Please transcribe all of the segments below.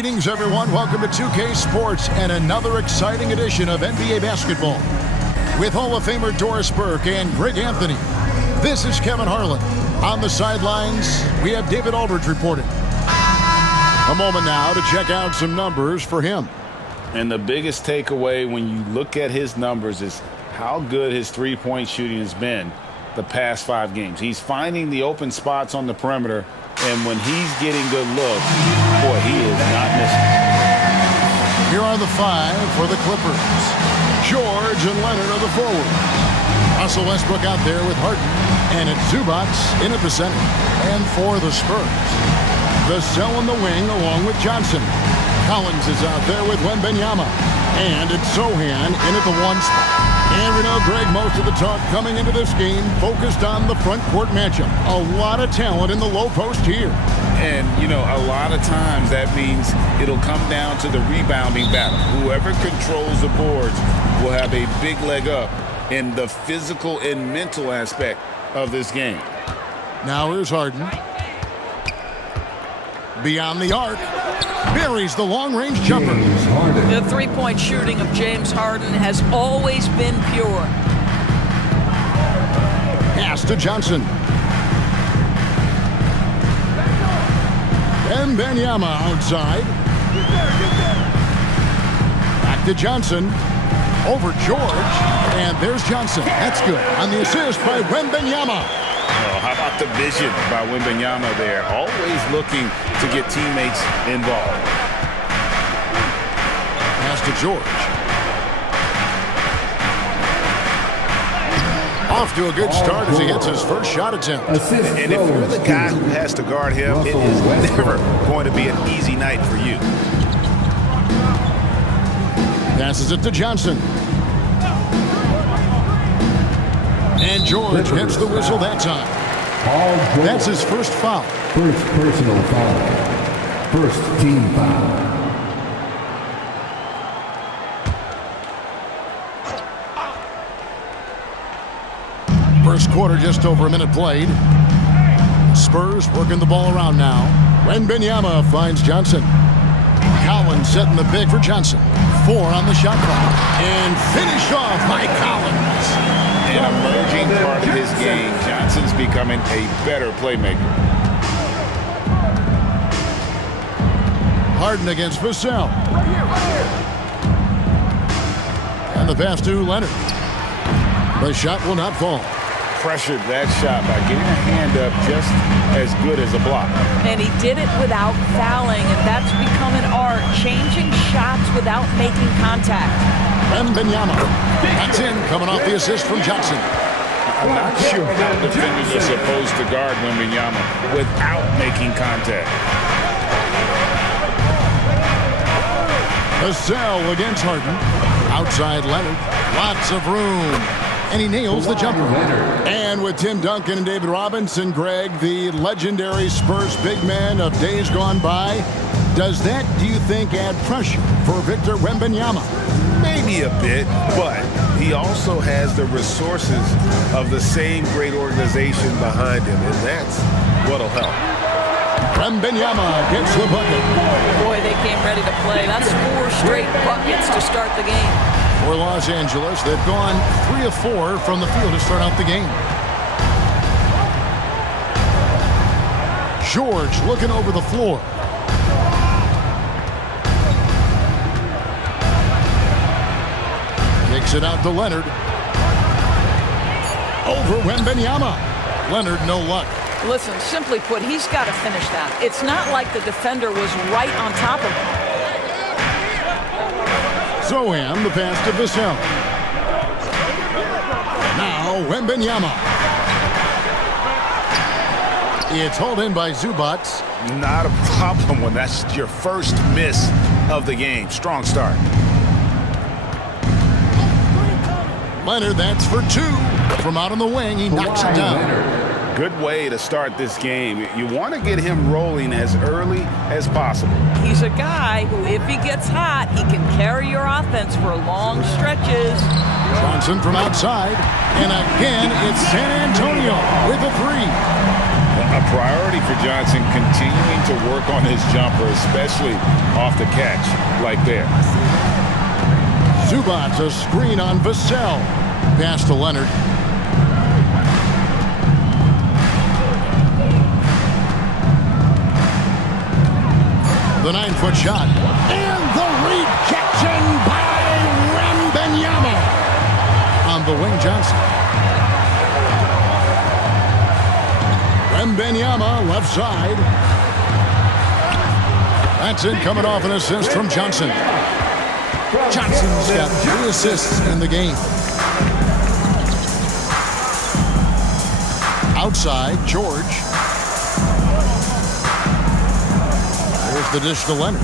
Greetings, everyone. Welcome to 2K Sports and another exciting edition of NBA basketball. With Hall of Famer Doris Burke and Greg Anthony, this is Kevin Harlan. On the sidelines, we have David Aldridge reporting. A moment now to check out some numbers for him. And the biggest takeaway when you look at his numbers is how good his three-point shooting has been the past 5 games. He's finding the open spots on the perimeter, and when he's getting good looks, boy, he is not missing. Here are the 5 for the Clippers. George and Leonard are the forwards. Russell Westbrook out there with Harden, and it's Zubac in at the center. And for the Spurs, Vassell in the wing along with Johnson. Collins is out there with Wembanyama, and it's Sohan in at the 1 spot. And we know, Greg, most of the talk coming into this game focused on the front court matchup. A lot of talent in the low post here. And, you know, a lot of times that means it'll come down to the rebounding battle. Whoever controls the boards will have a big leg up in the physical and mental aspect of this game. Now here's Harden. Beyond the arc. Buries the long-range jumper. The three-point shooting of James Harden has always been pure. Pass to Johnson. Wembanyama outside. Back to Johnson. Over George. And there's Johnson. That's good. On the assist by Wembanyama. Oh, how about the vision by Wembanyama there? Always looking to get teammates involved. Pass to George. Off to a good start as he hits his first shot attempt. And if you're the guy who has to guard him, it is never going to be an easy night for you. Passes it to Johnson. And George gets the whistle that time. That's his first foul. First personal foul. First team foul. First quarter, just over a minute played. Spurs working the ball around now. Wembanyama finds Johnson. Collins setting the pick for Johnson. 4 on the shot clock. And finished off by Collins. An emerging part of his game. Johnson's becoming a better playmaker. Harden against Vassell. And the pass to Leonard. The shot will not fall. Pressured that shot by getting a hand up just as good as a block. And he did it without fouling, and that's become an art, changing shots without making contact. Wembanyama. That's in, coming off the assist from Johnson. I'm not sure how defenders are supposed to guard Wembanyama without making contact. Vassell against Harden. Outside Leonard. Lots of room. And he nails the jumper. And with Tim Duncan and David Robinson, Greg, the legendary Spurs big man of days gone by, does that, do you think, add pressure for Victor Wembanyama? Maybe a bit, but he also has the resources of the same great organization behind him, and that's what'll help. Wembanyama gets the bucket. Boy, they came ready to play. That's 4 straight buckets to start the game. For Los Angeles, they've gone 3 of 4 from the field to start out the game. George looking over the floor. Kicks it out to Leonard. Over Wembanyama. Leonard, no luck. Listen, simply put, he's got to finish that. It's not like the defender was right on top of him. Sohan, the pass to Vassell. Now Wembanyama. It's hauled in by Zubac. Not a problem when that's your first miss of the game. Strong start. Leonard, that's for 2. From out on the wing, he knocks it down. Good way to start this game. You want to get him rolling as early as possible. He's a guy who, if he gets hot, he can carry your offense for long stretches. Johnson from outside. And again, it's San Antonio with a 3. A priority for Johnson, continuing to work on his jumper, especially off the catch like there. Zubats a screen on Vassell. Pass to Leonard. The 9-foot shot. And the rejection by Wembanyama. On the wing, Johnson. Wembanyama, left side. That's it, coming off an assist from Johnson. Johnson's got 3 assists in the game. Outside, George. There's the dish to Leonard.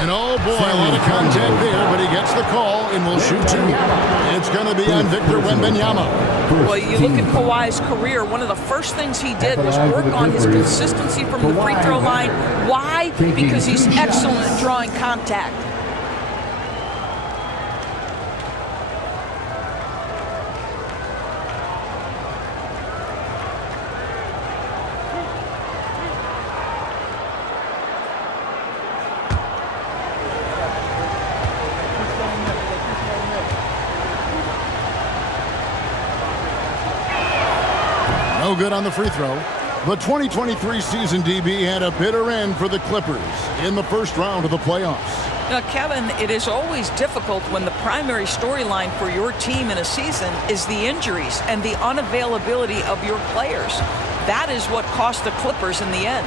And oh boy, a lot of contact there, but he gets the call and will shoot 2. It's going to be on Victor Wembanyama. Well, you look at Kawhi's career, one of the first things he did was work on his consistency from the free throw line. Why? Because he's excellent at drawing contact. No good on the free throw. The 2023 season, DB, had a bitter end for the Clippers in the first round of the playoffs. Now, Kevin, it is always difficult when the primary storyline for your team in a season is the injuries and the unavailability of your players. That is what cost the Clippers in the end.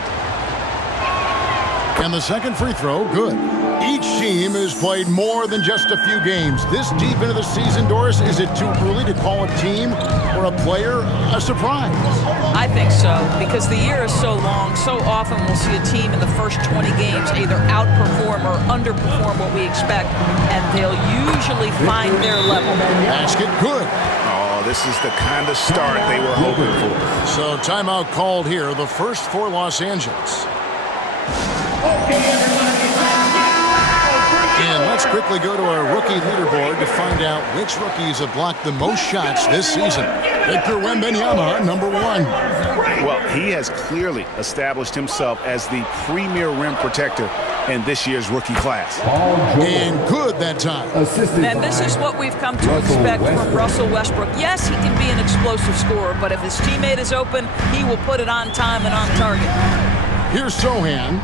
And the second free throw, good. Each team has played more than just a few games. This deep into the season, Doris, is it too early to call a team or a player a surprise? I think so, because the year is so long. So often we'll see a team in the first 20 games either outperform or underperform what we expect, and they'll usually find their level. Basket, good. Oh, this is the kind of start they were hoping for. So timeout called here, the first for Los Angeles. And let's quickly go to our rookie leaderboard to find out which rookies have blocked the most shots this season. Victor Wembanyama, number 1. Well, he has clearly established himself as the premier rim protector in this year's rookie class. And good that time. And this is what we've come to expect from Russell Westbrook. Yes, he can be an explosive scorer, but if his teammate is open, he will put it on time and on target. Here's Sohan.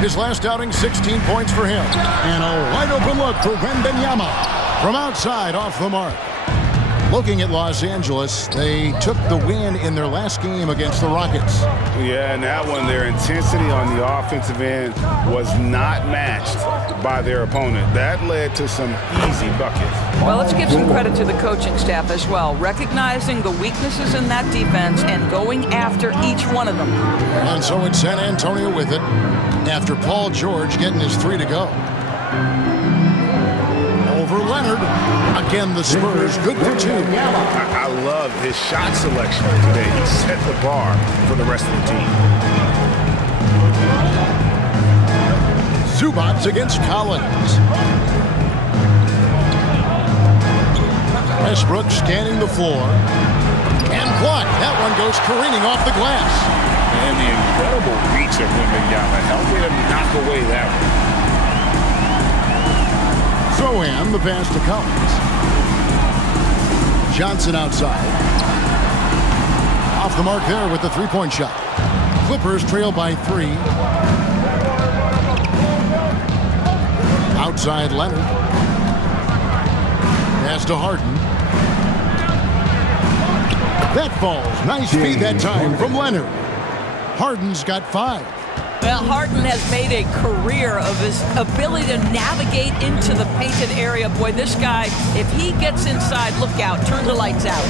His last outing, 16 points for him. And a wide open look for Wembanyama from outside off the mark. Looking at Los Angeles, they took the win in their last game against the Rockets. Yeah, and that one, their intensity on the offensive end was not matched by their opponent. That led to some easy buckets. Well, let's give some credit to the coaching staff as well, recognizing the weaknesses in that defense and going after each one of them. And so it's San Antonio with it after Paul George getting his 3 to go. Over Leonard. Again, the Spurs good for 2. I love his shot selection today. He set the bar for the rest of the team. Zubats against Collins. Westbrook scanning the floor. And blocked. That one goes careening off the glass. And the incredible reach of Wembanyama helping him knock away that one. Sohan, the pass to Collins. Johnson outside. Off the mark there with the three-point shot. Clippers trail by 3. Outside Leonard. Pass to Harden. That falls. Nice feed that time from Leonard. Harden's got 5. Well, Harden has made a career of his ability to navigate into the painted area. Boy, this guy, if he gets inside, look out, turn the lights out.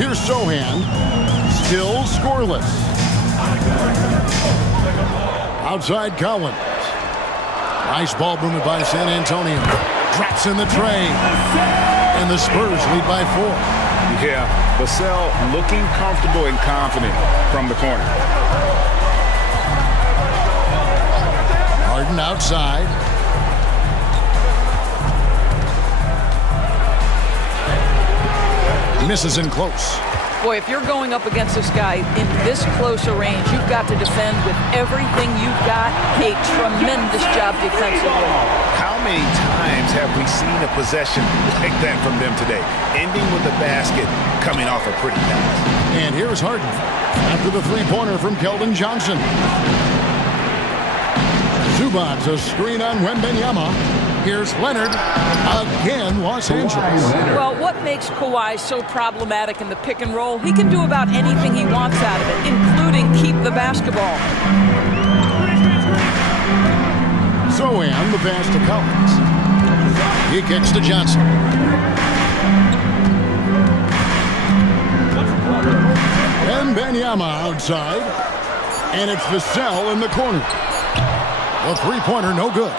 Here's Sohan, still scoreless. Outside Collins. Nice ball movement by San Antonio. Drops in the tray. And the Spurs lead by 4. Yeah, Vassell looking comfortable and confident from the corner. Harden outside. Misses in close. Boy, if you're going up against this guy in this close a range, you've got to defend with everything you've got. A tremendous job defensively. How many times have we seen a possession like that from them today? Ending with a basket, coming off a pretty pass. And here's Harden after the three-pointer from Keldon Johnson. Zubats a screen on Wembanyama. Here's Leonard. Again, Los Angeles. Well, what makes Kawhi so problematic in the pick and roll? He can do about anything he wants out of it, including keep the basketball. Zohan, the pass to Collins. He kicks to Johnson. Wembanyama outside. And it's Vassell in the corner. A three-pointer, no good.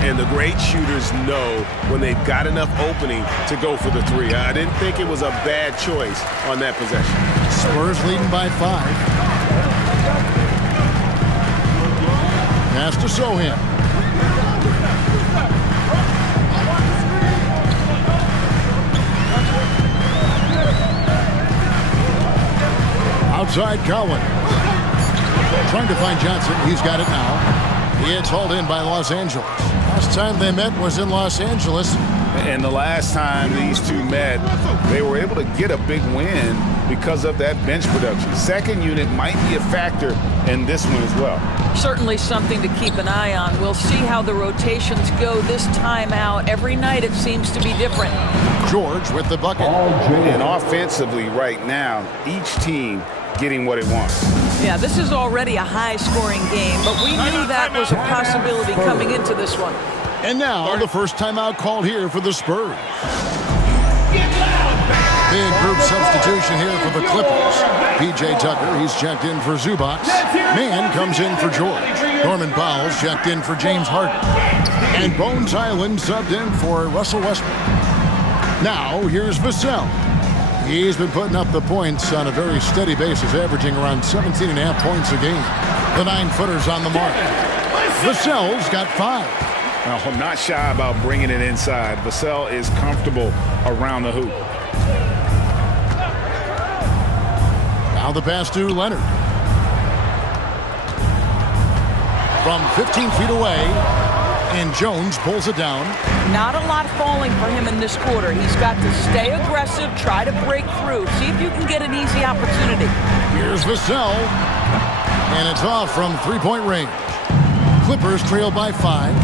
And the great shooters know when they've got enough opening to go for the three. I didn't think it was a bad choice on that possession. Spurs leading by 5. Pass to Zohan. Outside Collins. Trying to find Johnson. He's got it now. It's hauled in by Los Angeles. Last time they met was in Los Angeles. And the last time these two met, they were able to get a big win because of that bench production. Second unit might be a factor in this one as well. Certainly something to keep an eye on. We'll see how the rotations go this time out. Every night it seems to be different. George with the bucket. And offensively right now, each team getting what it wants. Yeah, this is already a high-scoring game, but we knew that was a possibility coming into this one. And now the first timeout called here for the Spurs. Big group substitution here for the Clippers. P.J. Tucker, he's checked in for Zubac. Mann comes in for George. Norman Powell's checked in for James Harden. And Bones Highland subbed in for Russell Westbrook. Now here's Vassell. He's been putting up the points on a very steady basis, averaging around 17.5 points a game. The 9-footer's on the mark. Vassell's got 5. Now, I'm not shy about bringing it inside. Vassell is comfortable around the hoop. Now the pass to Leonard. From 15 feet away, and Jones pulls it down. Not a lot falling for him in this quarter. He's got to stay aggressive, try to break through, see if you can get an easy opportunity. Here's Vassell, and it's off from three-point range. Clippers trail by 5.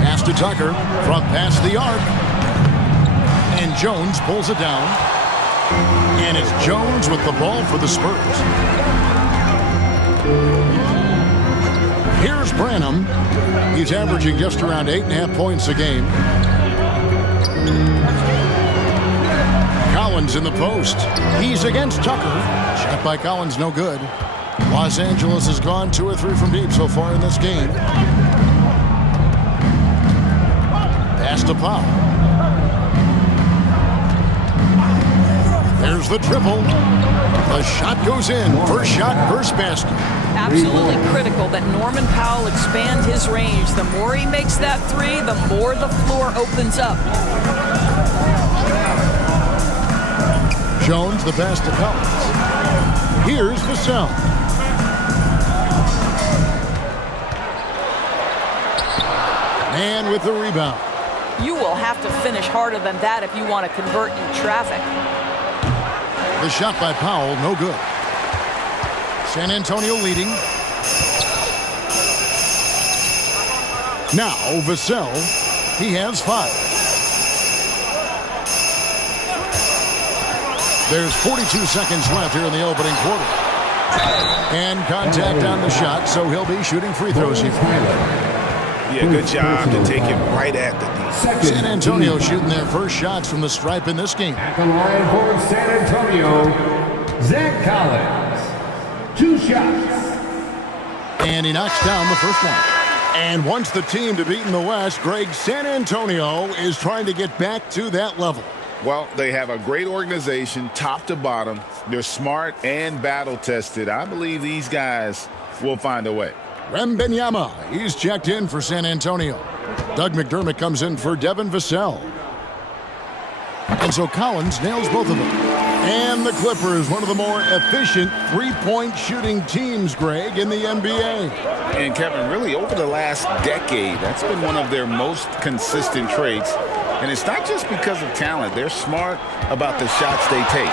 Pass to Tucker from past the arc, and Jones pulls it down. And it's Jones with the ball for the Spurs. Here's Branham. He's averaging just around 8.5 points a game. Collins in the post. He's against Tucker. Shot by Collins, no good. Los Angeles has gone 2 or 3 from deep so far in this game. Pass to Powell. There's the triple. The shot goes in. First shot, first basket. Absolutely critical that Norman Powell expand his range. The more he makes that three, the more the floor opens up. Jones, the pass to Collins. Here's Vassell. And with the rebound. You will have to finish harder than that if you want to convert in traffic. The shot by Powell, no good. San Antonio leading. Now Vassell, he has 5. There's 42 seconds left here in the opening quarter. And contact on the shot, so he'll be shooting free throws here. Yeah, good job to take it right at the D. San Antonio shooting their first shots from the stripe in this game. At the line for San Antonio, Zach Collins. 2 shots. And he knocks down the first one. And once the team to beat in the West, Greg, San Antonio is trying to get back to that level. Well, they have a great organization, top to bottom. They're smart and battle-tested. I believe these guys will find a way. Wembanyama, he's checked in for San Antonio. Doug McDermott comes in for Devin Vassell. And so Collins nails both of them. And the Clippers, one of the more efficient three-point shooting teams, Greg, in the NBA. And Kevin, really over the last decade, that's been one of their most consistent traits. And it's not just because of talent. They're smart about the shots they take.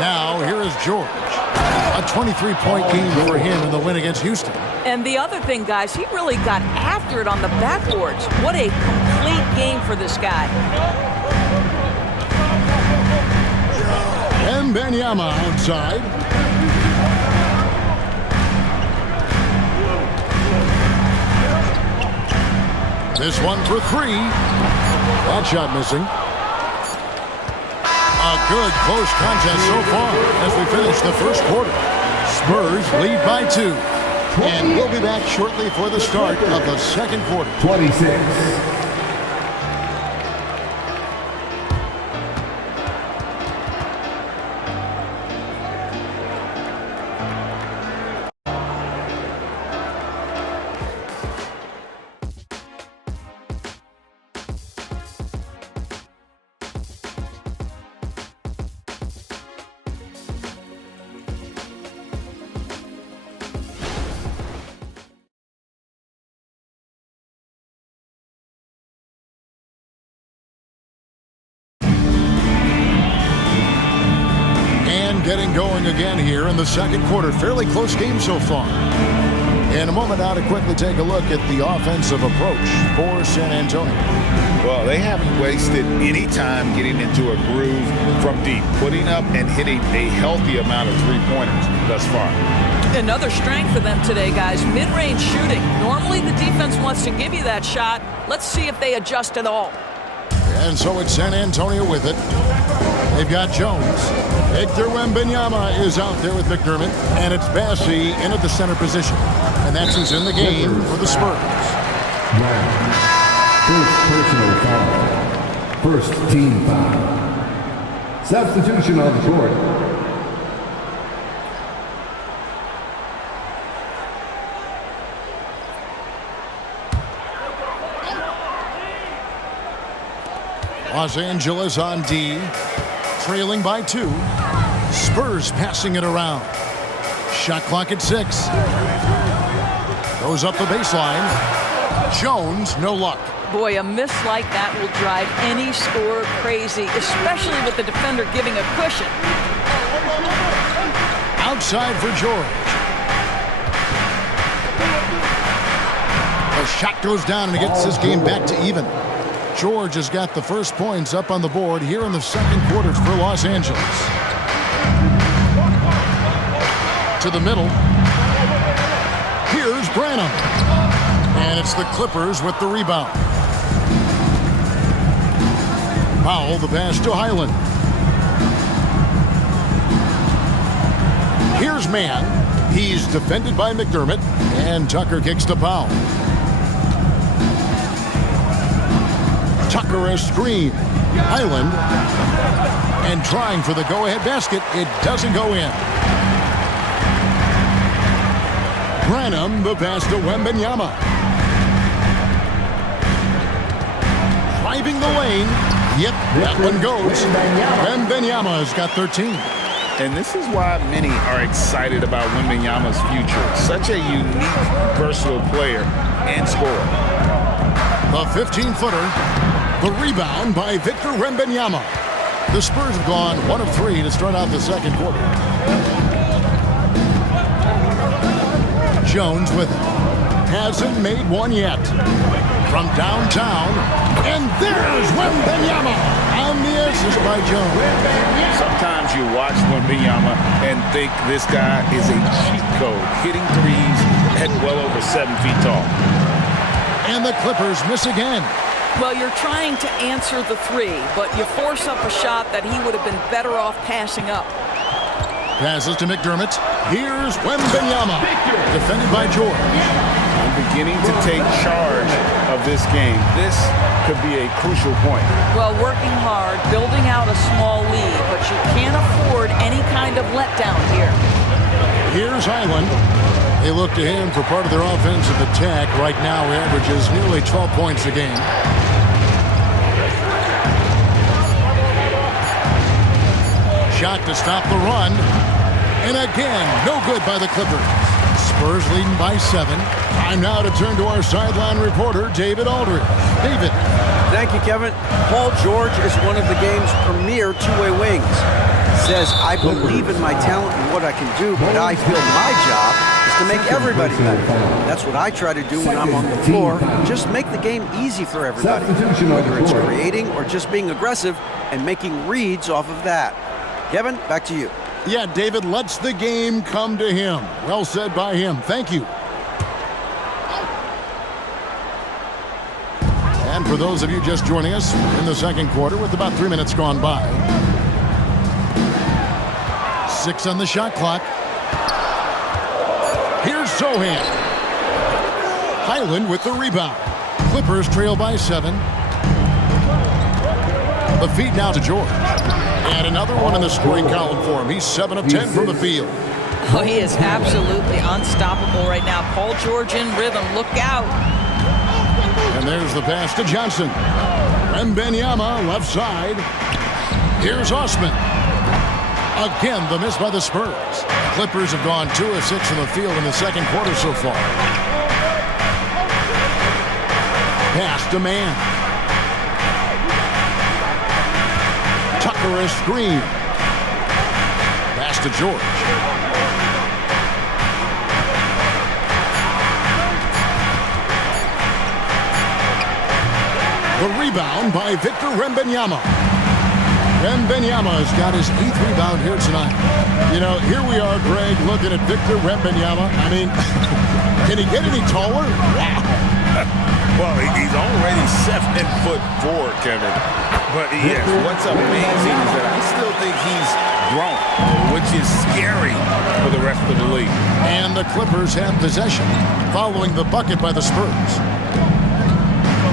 Now, here is George. A 23-point game for him in the win against Houston. And the other thing, guys, he really got after it on the backboards. What a complete game for this guy. And Wembanyama outside. This one for three. That shot missing. A good close contest so far as we finish the first quarter. Spurs lead by 2. And we'll be back shortly for the start of the second quarter. 26. Getting going again here in the second quarter. Fairly close game so far. In a moment now to quickly take a look at the offensive approach for San Antonio. Well, they haven't wasted any time getting into a groove from deep, putting up and hitting a healthy amount of three-pointers thus far. Another strength for them today, guys. Mid-range shooting. Normally the defense wants to give you that shot. Let's see if they adjust at all. And so it's San Antonio with it. They've got Jones. Victor Wembanyama is out there with McDermott. And it's Bassey in at the center position. And that's who's in the game for the Spurs. First personal foul. First team foul. Substitution on the court. Los Angeles on D, trailing by 2. Spurs passing it around. Shot clock at 6. Goes up the baseline. Jones, no luck. Boy, a miss like that will drive any scorer crazy, especially with the defender giving a cushion. Outside for George. The shot goes down and it gets this game back to even. George has got the first points up on the board here in the second quarter for Los Angeles. To the middle. Here's Branham. And it's the Clippers with the rebound. Powell, the pass to Highland. Here's Mann. He's defended by McDermott. And Tucker kicks to Powell. Tucker a screen. Highland. And trying for the go-ahead basket. It doesn't go in. Branham, the pass to Wembanyama. Driving the lane. Yep, that one goes. Wembanyama's got 13. And this is why many are excited about Wembanyama's future. Such a unique, versatile player and scorer. The 15-footer. The rebound by Victor Wembanyama. The Spurs have gone 1 of 3 to start out the second quarter. Jones with it. Hasn't made one yet. From downtown. And there's Wembanyama on the assist by Jones. Sometimes you watch Wembanyama and think this guy is a cheat code, hitting threes at well over 7 feet tall. And the Clippers miss again. Well, you're trying to answer the three, but you force up a shot that he would have been better off passing up. Passes to McDermott. Here's Wembanyama. Defended by George. I'm beginning to take charge of this game. This could be a crucial point. Well, working hard, building out a small lead, but you can't afford any kind of letdown here. Here's Highland. They look to him for part of their offensive attack. Right now, he averages nearly 12 points a game. Shot to stop the run. And again, no good by the Clippers. Spurs leading by 7. Time now to turn to our sideline reporter, David Aldridge. David. Thank you, Kevin. Paul George is one of the game's premier two-way wings. Says, I believe in my talent and what I can do, but I feel my job is to make everybody better. That's what I try to do when I'm on the floor. Just make the game easy for everybody, whether it's creating or just being aggressive and making reads off of that. Kevin, back to you. Yeah, David lets the game come to him. Well said by him. Thank you. And for those of you just joining us in the second quarter with about 3 minutes gone by. 6 on the shot clock. Here's Sohan. Highland with the rebound. Clippers trail by 7. The feed now to George. And another one in the scoring column for him. He's 7 of 10 from the field. Oh, he is absolutely unstoppable right now. Paul George in rhythm. Look out. And there's the pass to Johnson. Wembanyama left side. Here's Osman. Again, the miss by the Spurs. The Clippers have gone 2 of 6 from the field in the second quarter so far. Pass to Mann. Tucker a screen. Pass to George. The rebound by Victor Wembanyama. Wembanyama's got his 8th rebound here tonight. You know, here we are, Greg, looking at Victor Wembanyama. I mean, can he get any taller? Well, he's already 7'4", Kevin. But yes, what's amazing is that I still think he's grown, which is scary for the rest of the league. And the Clippers have possession following the bucket by the Spurs.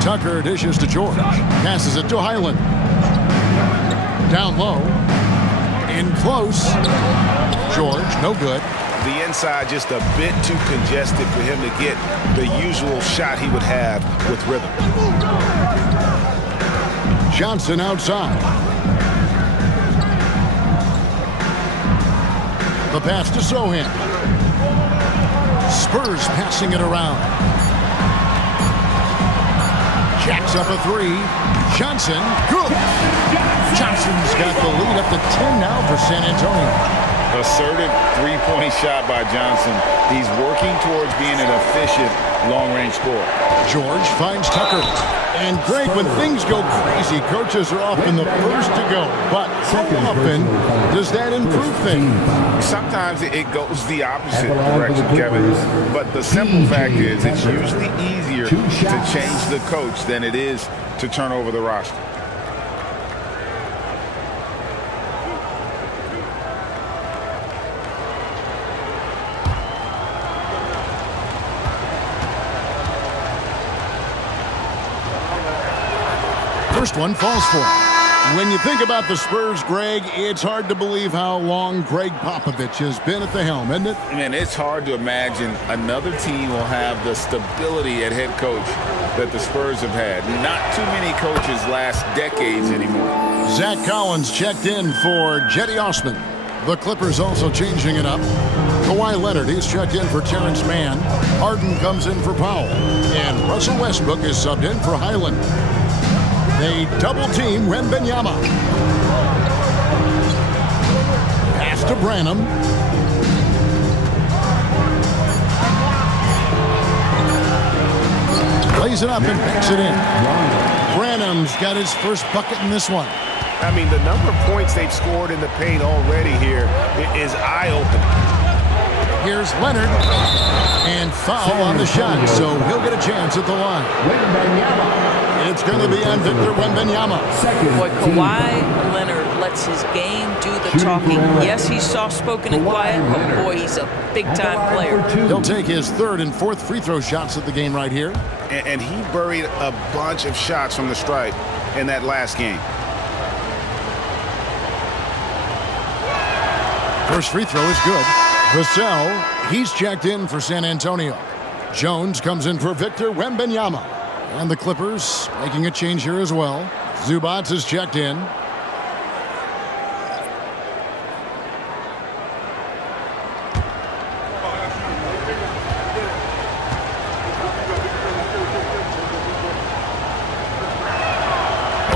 Tucker dishes to George. Passes it to Highland. Down low. In close. George, no good. The inside just a bit too congested for him to get the usual shot he would have with rhythm. Johnson outside. The pass to Sohan. Spurs passing it around. Jacks up a 3. Johnson, good. Johnson's got the lead up to 10 now for San Antonio. Assertive three-point shot by Johnson. He's working towards being an efficient long-range scorer. George finds Tucker. And Greg, when things go crazy, coaches are often the first to go. But how often does that improve things? Sometimes it goes the opposite direction, Kevin. But the simple fact is it's usually easier to change the coach than it is to turn over the roster. First one falls for him. When you think about the Spurs, Greg, it's hard to believe how long Greg Popovich has been at the helm, isn't it? Man, it's hard to imagine another team will have the stability at head coach that the Spurs have had. Not too many coaches last decades anymore. Zach Collins checked in for Jetty Osman. The Clippers also changing it up. Kawhi Leonard, he's checked in for Terrence Mann. Harden comes in for Powell. And Russell Westbrook is subbed in for Highland. They double-team Wembanyama. Pass to Branham. Plays it up and backs it in. Branham's got his first bucket in this one. I mean, the number of points they've scored in the paint already here is eye-opening. Here's Leonard. And foul on the shot, so he'll get a chance at the line. It's going to be on Victor Wembanyama. Boy, Kawhi Leonard lets his game do the talking. Yes, he's soft-spoken and quiet, but boy, he's a big-time player. He'll take his 3rd and 4th free throw shots at the game right here. And he buried a bunch of shots from the stripe in that last game. First free throw is good. Vassell, he's checked in for San Antonio. Jones comes in for Victor Wembanyama. And the Clippers making a change here as well. Zubats is checked in.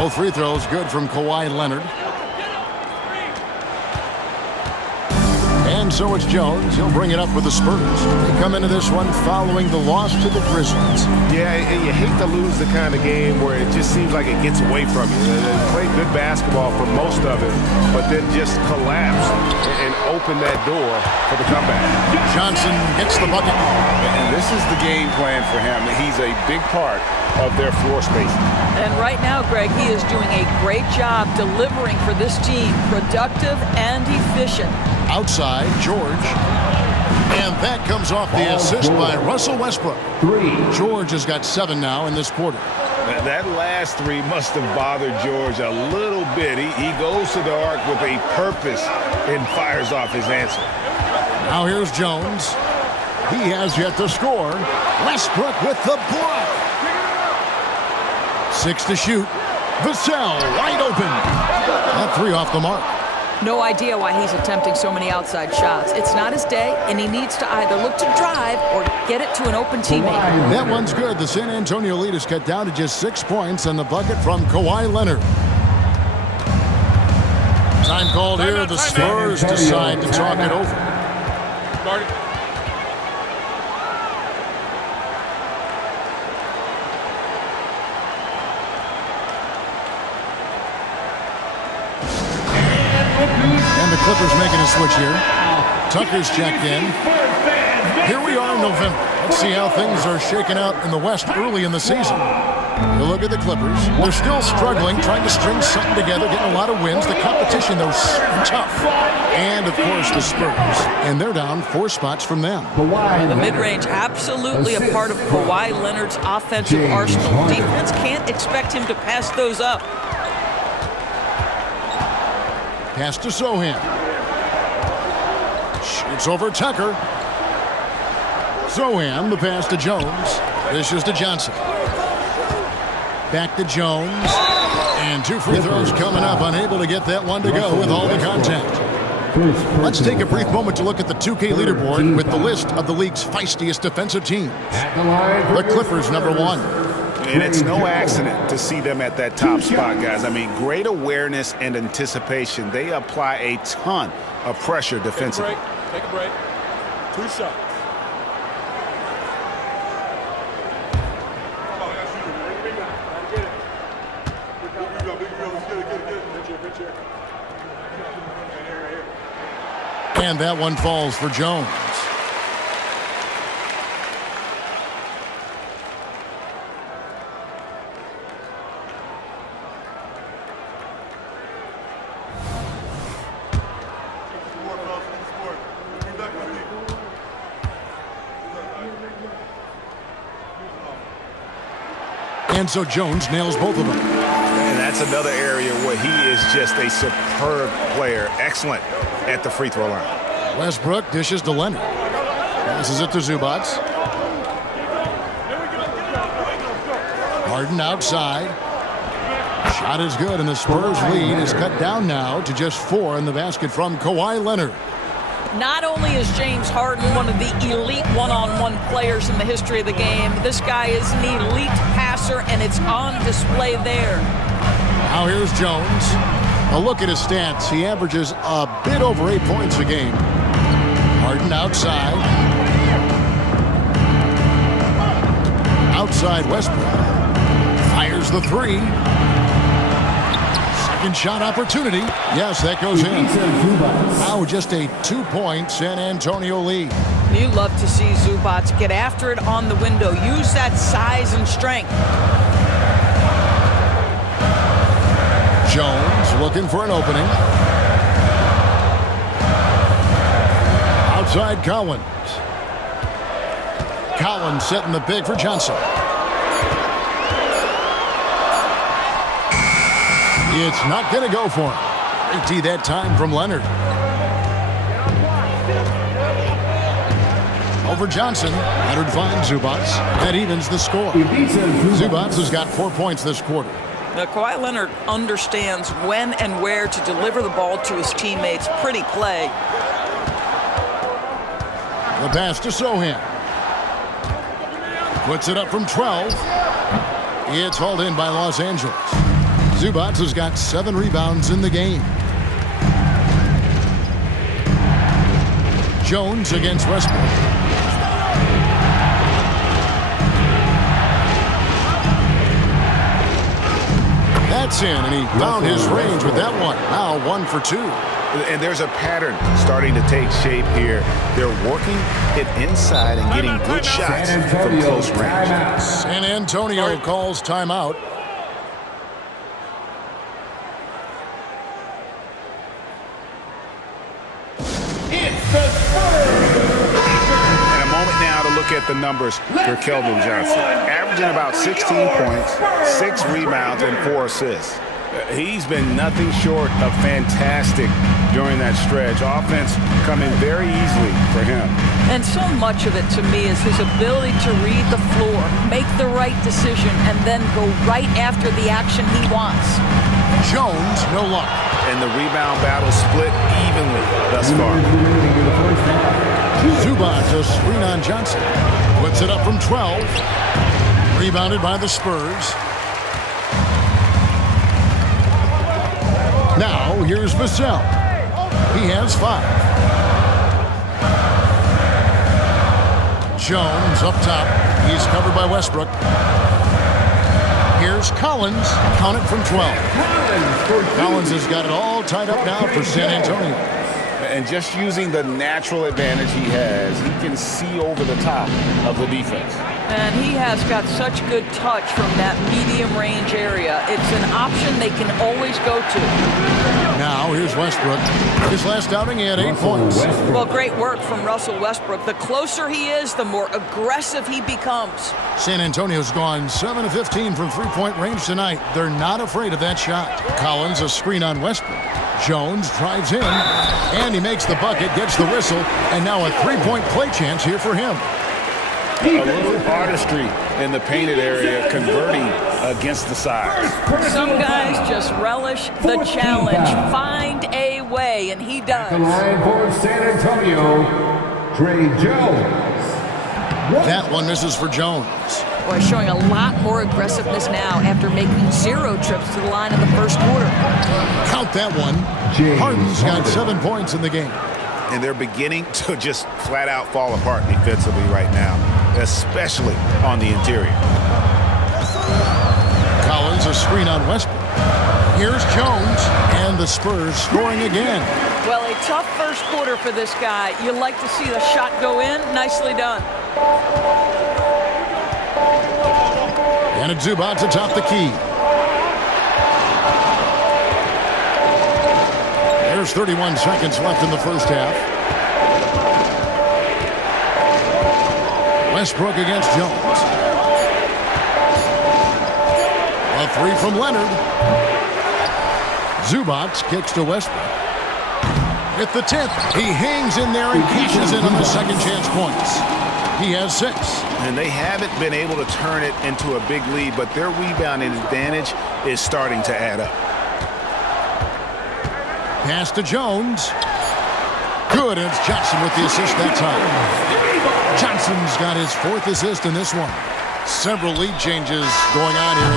Both free throws good from Kawhi Leonard. And so it's Jones. He'll bring it up with the Spurs. They come into this one following the loss to the Grizzlies. Yeah, and you hate to lose the kind of game where it just seems like it gets away from you. They played good basketball for most of it, but then just collapsed and opened that door for the comeback. Johnson gets the bucket. And this is the game plan for him. He's a big part of their floor spacing. And right now, Greg, he is doing a great job delivering for this team, productive and efficient. Outside, George. And that comes off the assist by Russell Westbrook. George has got 7 now in this quarter. That last three must have bothered George a little bit. He goes to the arc with a purpose and fires off his answer. Now here's Jones. He has yet to score. Westbrook with the block. 6 to shoot. Vassell wide open. That 3 off the mark. No idea why he's attempting so many outside shots. It's not his day, and he needs to either look to drive or get it to an open teammate. That one's good. The San Antonio lead is cut down to just 6 points, and the bucket from Kawhi Leonard. Time called here. The Spurs decide to talk it over. And the Clippers making a switch here. Tucker's checked in. Here we are in November. Let's see how things are shaking out in the West early in the season. You look at the Clippers. They're still struggling, trying to string something together, getting a lot of wins. The competition, though, so tough. And, of course, the Spurs. And they're down 4 spots from them. The mid-range, absolutely a part of Kawhi Leonard's offensive arsenal. Defense can't expect him to pass those up. Pass to Sohan. Shoots over Tucker. Sohan, the pass to Jones. This is to Johnson. Back to Jones. And 2 free throws coming up. Unable to get that one to go with all the contact. Let's take a brief moment to look at the 2K leaderboard with the list of the league's feistiest defensive teams. The Clippers, number 1. And it's no accident to see them at that top spot, guys. I mean, great awareness and anticipation. They apply a ton of pressure defensively. Take a break. 2 shots. And that one falls for Jones. And so Jones nails both of them. And that's another area where he is just a superb player. Excellent at the free throw line. Westbrook dishes to Leonard. Passes it to Zubac. Harden outside. Shot is good, and the Spurs lead is cut down now to just 4 in the basket from Kawhi Leonard. Not only is James Harden one of the elite one-on-one players in the history of the game, this guy is an elite passer, and it's on display there. Now here's Jones. A look at his stats. He averages a bit over 8 points a game. Harden outside. Outside Westbrook. Fires the 3. Second shot opportunity. Yes, that goes in. Now just a 2-point San Antonio lead. You love to see Zubac get after it on the window. Use that size and strength. Jones looking for an opening. Outside Collins. Collins setting the big for Johnson. It's not going to go for him. Great D that time from Leonard. Over Johnson. Leonard finds Zubac. That evens the score. Zubac has got 4 points this quarter. Now, Kawhi Leonard understands when and where to deliver the ball to his teammates. Pretty play. The pass to Sohan. Puts it up from 12. It's hauled in by Los Angeles. Zubats has got 7 rebounds in the game. Jones against Westbrook. That's in, and he found his range with that one. Now 1 for 2. And there's a pattern starting to take shape here. They're working it inside and getting good shots from close range. San Antonio calls timeout. And a moment now to look at the numbers for Keldon Johnson. Averaging about 16 points, 6 rebounds, and 4 assists. He's been nothing short of fantastic during that stretch. Offense coming very easily for him. And so much of it to me is his ability to read the floor, make the right decision, and then go right after the action he wants. Jones, no luck. And the rebound battle split evenly thus far. Zubats a screen on Johnson. Puts it up from 12. Rebounded by the Spurs. Now, here's Vassell. He has 5. Jones up top. He's covered by Westbrook. Here's Collins. Count it from 12. Collins has got it all tied up now for San Antonio. And just using the natural advantage he has, he can see over the top of the defense. And he has got such good touch from that medium range area. It's an option they can always go to. Now, here's Westbrook. His last outing, he had 8 points. Well, great work from Russell Westbrook. The closer he is, the more aggressive he becomes. San Antonio's gone 7 of 15 from three-point range tonight. They're not afraid of that shot. Collins a screen on Westbrook. Jones drives in, and he makes the bucket, gets the whistle, and now a three-point play chance here for him. A little artistry in the painted area, converting against the sides. Some guys just relish the challenge. Find a way, and he does. The line for San Antonio, Trey Jones. That one misses for Jones. Boy, showing a lot more aggressiveness now after making 0 trips to the line in the first quarter. Count that one. Harden's got 7 points in the game. And they're beginning to just flat out fall apart defensively right now, especially on the interior. Collins a screen on Westbrook. Here's Jones, and the Spurs scoring again. Well, a tough first quarter for this guy. You like to see the shot go in. Nicely done. And it's Zubats atop the key. There's 31 seconds left in the first half. Westbrook against Jones. A 3 from Leonard. Zubats kicks to Westbrook. At the 10th, he hangs in there and cashes in on the second chance points. He has 6. And they haven't been able to turn it into a big lead, but their rebounding advantage is starting to add up. Pass to Jones. Good, and it's Johnson with the assist that time. Johnson's got his 4th assist in this one. Several lead changes going on here.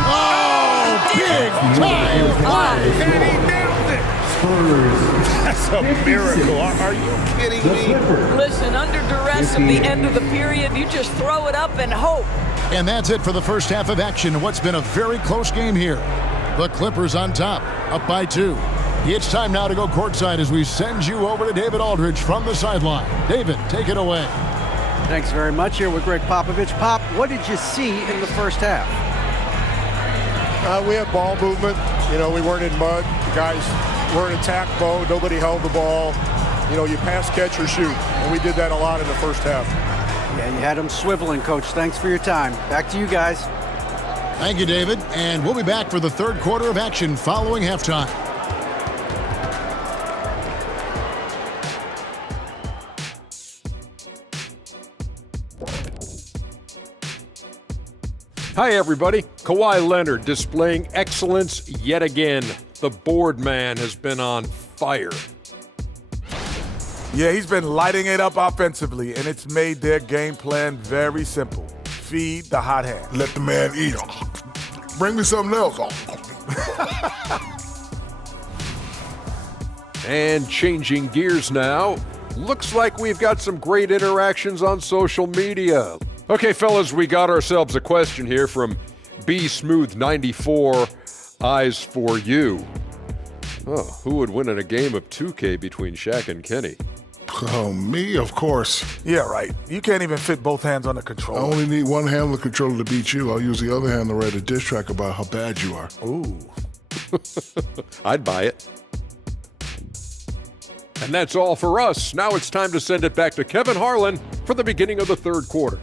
Big time play! And he nailed it! That's a miracle. Are you kidding me? Listen, under duress at the end of the period, you just throw it up and hope. And that's it for the first half of action. What's been a very close game here. The Clippers on top, up by 2. It's time now to go courtside as we send you over to David Aldridge from the sideline. David, take it away. Thanks very much. Here with Greg Popovich. Pop, what did you see in the first half? We had ball movement. You know, we weren't in mud. The guys were in attack mode. Nobody held the ball. You know, you pass, catch, or shoot. And we did that a lot in the first half. Yeah, you had them swiveling, Coach. Thanks for your time. Back to you guys. Thank you, David. And we'll be back for the third quarter of action following halftime. Hi, everybody. Kawhi Leonard displaying excellence yet again. The board man has been on fire. Yeah, he's been lighting it up offensively, and it's made their game plan very simple. Feed the hot hand. Let the man eat. Bring me something else. And changing gears now, looks like we've got some great interactions on social media. Okay, fellas, we got ourselves a question here from B-Smooth94, Eyes for You. Oh, who would win in a game of 2K between Shaq and Kenny? Oh, me? Of course. Yeah, right. You can't even fit both hands on the I controller. only need one hand on the controller to beat you. I'll use the other hand to write a diss track about how bad you are. Ooh. I'd buy it. And that's all for us. Now it's time to send it back to Kevin Harlan for the beginning of the third quarter.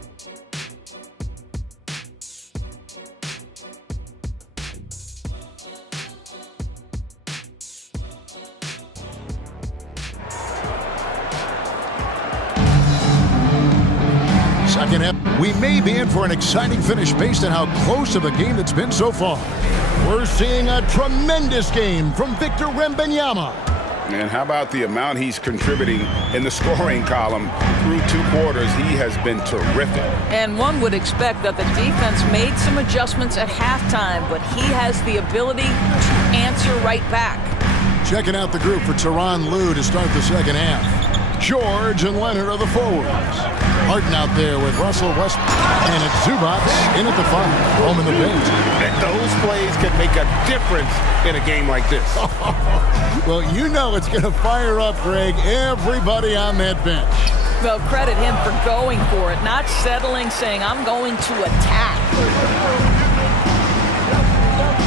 Second half, we may be in for an exciting finish based on how close of a game it's been so far. We're seeing a tremendous game from Victor Wembanyama. And how about the amount he's contributing in the scoring column through 2 quarters? He has been terrific. And one would expect that the defense made some adjustments at halftime, but he has the ability to answer right back. Checking out the group for Tyronn Lue to start the second half. George and Leonard are the forwards. Harden out there with Russell Westbrook. And it's Zubac in at the 5, home in the paint. Those plays can make a difference in a game like this. Well, you know it's going to fire up, Greg, everybody on that bench. Well, credit him for going for it, not settling, saying, I'm going to attack.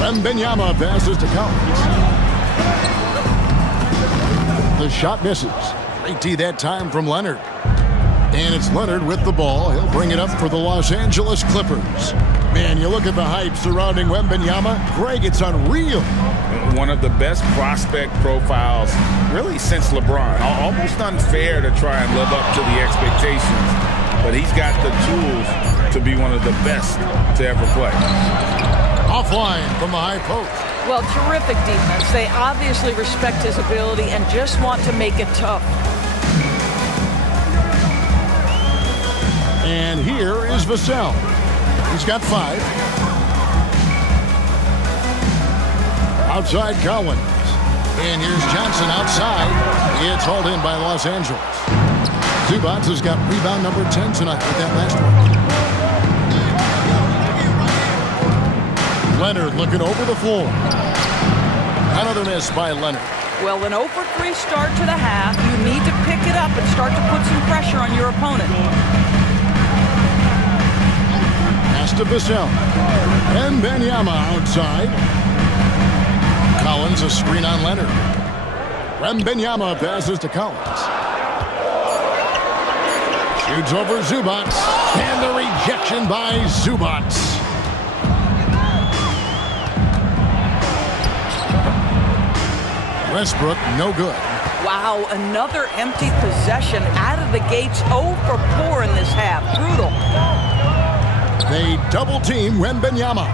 Wembanyama passes to Collins. The shot misses. Great D that time from Leonard. And it's Leonard with the ball. He'll bring it up for the Los Angeles Clippers. Man, you look at the hype surrounding Wembanyama. Greg, it's unreal. One of the best prospect profiles really since LeBron. Almost unfair to try and live up to the expectations. But he's got the tools to be one of the best to ever play. Offline from the high post. Well, terrific defense. They obviously respect his ability and just want to make it tough. And here is Vassell. He's got 5. Outside Collins. And here's Johnson outside. It's hauled in by Los Angeles. Zubac has got rebound number 10 tonight with that last one. Leonard looking over the floor. Another miss by Leonard. Well, an 0 for 3 start to the half. You need to pick it up and start to put some pressure on your opponent. Pass to Vassell. And Wembanyama outside. Collins a screen on Leonard. Wembanyama passes to Collins. Shoots over Zubac. And the rejection by Zubac. Westbrook, no good. Wow, another empty possession out of the gates. 0 for 4 in this half. Brutal. They double team Wembanyama.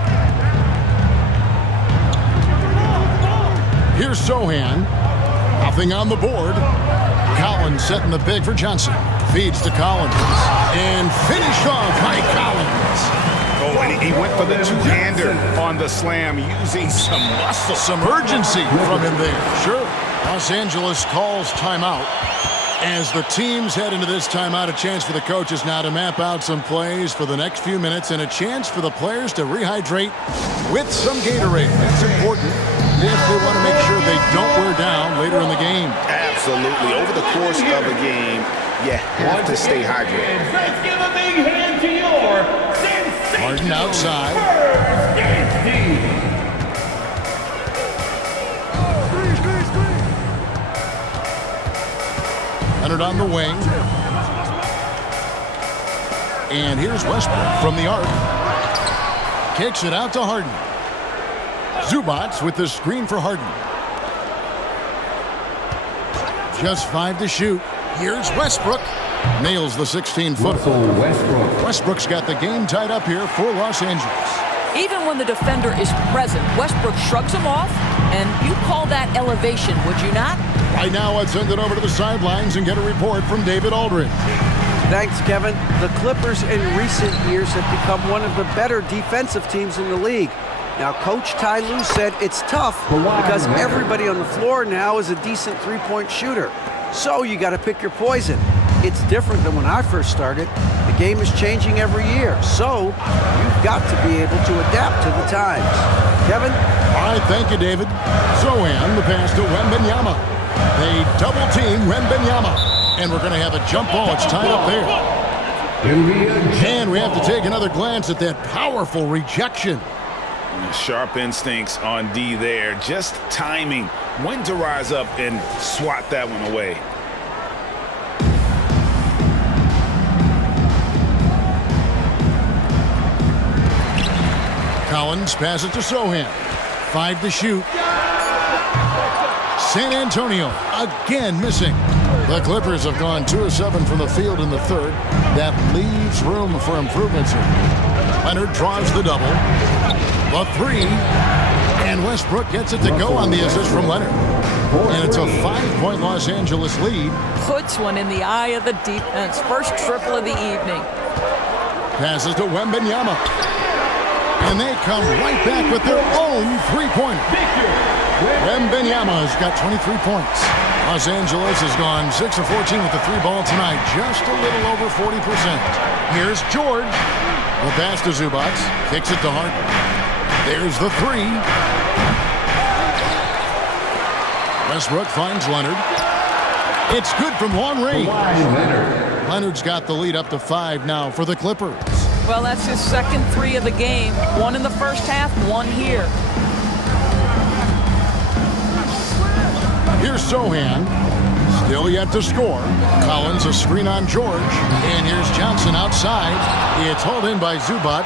Here's Sohan. Nothing on the board. Collins setting the big for Johnson. Feeds to Collins. And finished off by Collins. Oh, and he went for the two-hander on the slam using some muscle. Some urgency from him there. Sure. Los Angeles calls timeout. As the teams head into this timeout, a chance for the coaches now to map out some plays for the next few minutes and a chance for the players to rehydrate with some Gatorade. That's important if they want to make sure they don't wear down later in the game. Absolutely. Over the course of a game, you have to stay hydrated. Let's give a big hand to your Harden outside. Leonard on the wing. And here's Westbrook from the arc. Kicks it out to Harden. Zubac with the screen for Harden. Just 5 to shoot. Here's Westbrook. Nails the 16-footer. Westbrook's got the game tied up here for Los Angeles. Even when the defender is present, Westbrook shrugs him off, and you call that elevation, would you not? Right now, let's send it over to the sidelines and get a report from David Aldridge. Thanks, Kevin. The Clippers in recent years have become one of the better defensive teams in the league. Now, Coach Ty Lue said it's tough because everybody on the floor now is a decent three-point shooter. So you got to pick your poison. It's different than when I first started. The game is changing every year, so you've got to be able to adapt to the times. Kevin? All right, thank you, David. Zohan, the pass to Wembanyama. They double-team Wembanyama, and we're going to have a jump ball. It's tied up there. And we have to take another glance at that powerful rejection. Sharp instincts on D there. Just timing when to rise up and swat that one away. Collins passes it to Zohan. 5 to shoot. San Antonio again missing. The Clippers have gone 2 of 7 from the field in the third. That leaves room for improvements here. Leonard draws the double. The 3. And Westbrook gets it to go on the assist from Leonard. And it's a 5-point Los Angeles lead. Puts one in the eye of the defense. First triple of the evening. Passes to Wembanyama. And they come right back with their own three-pointer. Wembanyama's got 23 points. Los Angeles has gone 6 of 14 with the 3-ball tonight. Just a little over 40%. Here's George. The pass to Zubac. Kicks it to Harden. There's the 3. Westbrook finds Leonard. It's good from long range. Leonard's got the lead up to 5 now for the Clippers. Well, that's his second 3 of the game. 1 in the first half, 1 here. Here's Zohan. Still yet to score. Collins a screen on George. And here's Johnson outside. It's hauled in by Zubac.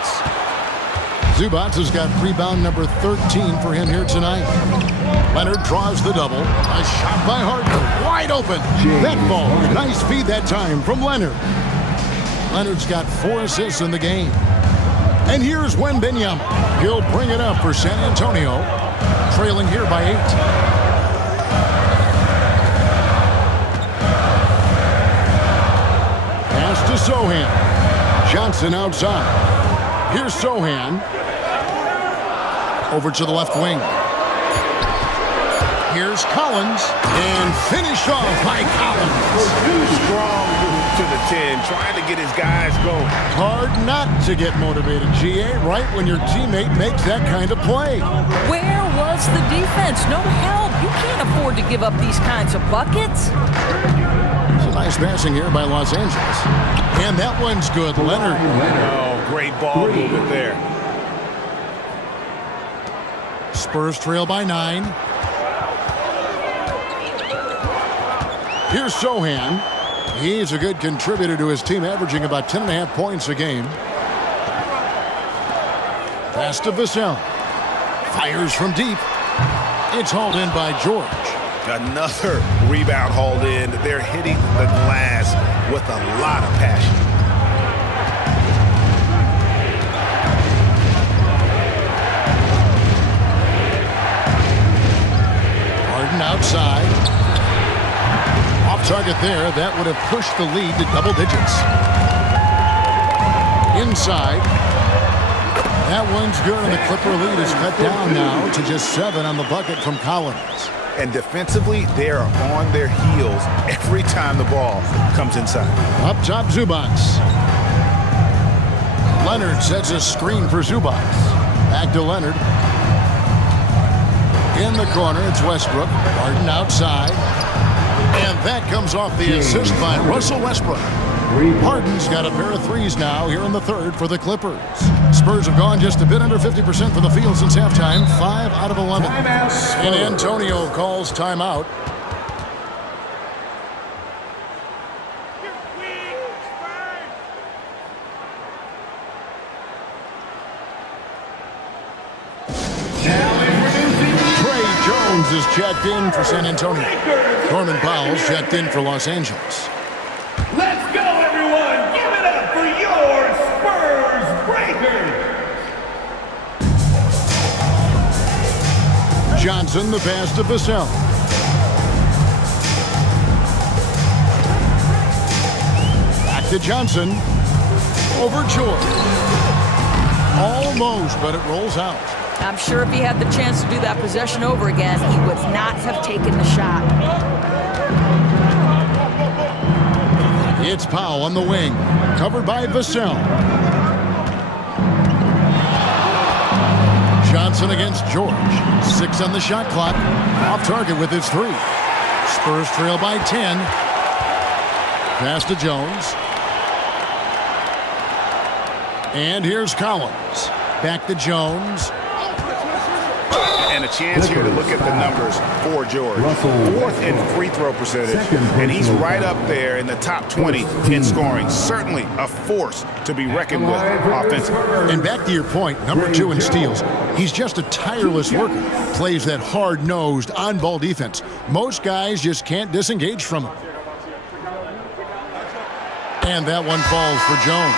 Zubac has got rebound number 13 for him here tonight. Leonard draws the double. A shot by Harden. Wide open. That ball. Nice feed that time from Leonard. Leonard's got 4 assists in the game. And here's Wembanyama. He'll bring it up for San Antonio. Trailing here by 8. Pass to Zohan. Johnson outside. Here's Zohan. Over to the left wing. Here's Collins. And finished off by Collins. Too strong to the 10, trying to get his guys going. Hard not to get motivated, GA, right when your teammate makes that kind of play. Where was the defense? No help. You can't afford to give up these kinds of buckets. It's a nice passing here by Los Angeles. And that one's good. Leonard. Oh, great ball movement there. Spurs trail by 9. Here's Zohan. He's a good contributor to his team, averaging about 10.5 points a game. Pass to Vassell. Fires from deep. It's hauled in by George. Another rebound hauled in. They're hitting the glass with a lot of passion. Harden outside. Off target there. That would have pushed the lead to double digits. Inside. That one's good, and the Clipper lead is cut down now to just 7 on the bucket from Collins. And defensively, they are on their heels every time the ball comes inside. Up top, Zubac. Leonard sets a screen for Zubac. Back to Leonard. In the corner, it's Westbrook. Harden outside. And that comes off the assist by Russell Westbrook. Harden's got a pair of threes now here in the third for the Clippers. Spurs have gone just a bit under 50% from the field since halftime. 5 out of 11. And Antonio calls timeout. Trey Jones is checked in for San Antonio. Norman Powell's checked in for Los Angeles. Let's go, everyone! Give it up for your Spurs Breakers! Johnson, the pass to Vassell. Back to Johnson. Over George. Almost, but it rolls out. I'm sure if he had the chance to do that possession over again, he would not have taken the shot. It's Powell on the wing, covered by Vassell. Johnson against George. 6 on the shot clock. Off target with his 3. Spurs trail by 10. Pass to Jones. And here's Collins. Back to Jones. And a chance here to look at the numbers for George. 4th in free throw percentage, and he's right up there in the top 20 in scoring. Certainly a force to be reckoned with offensively. And back to your point, number 2 in steals. He's just a tireless worker. Plays that hard-nosed, on-ball defense. Most guys just can't disengage from him. And that one falls for Jones.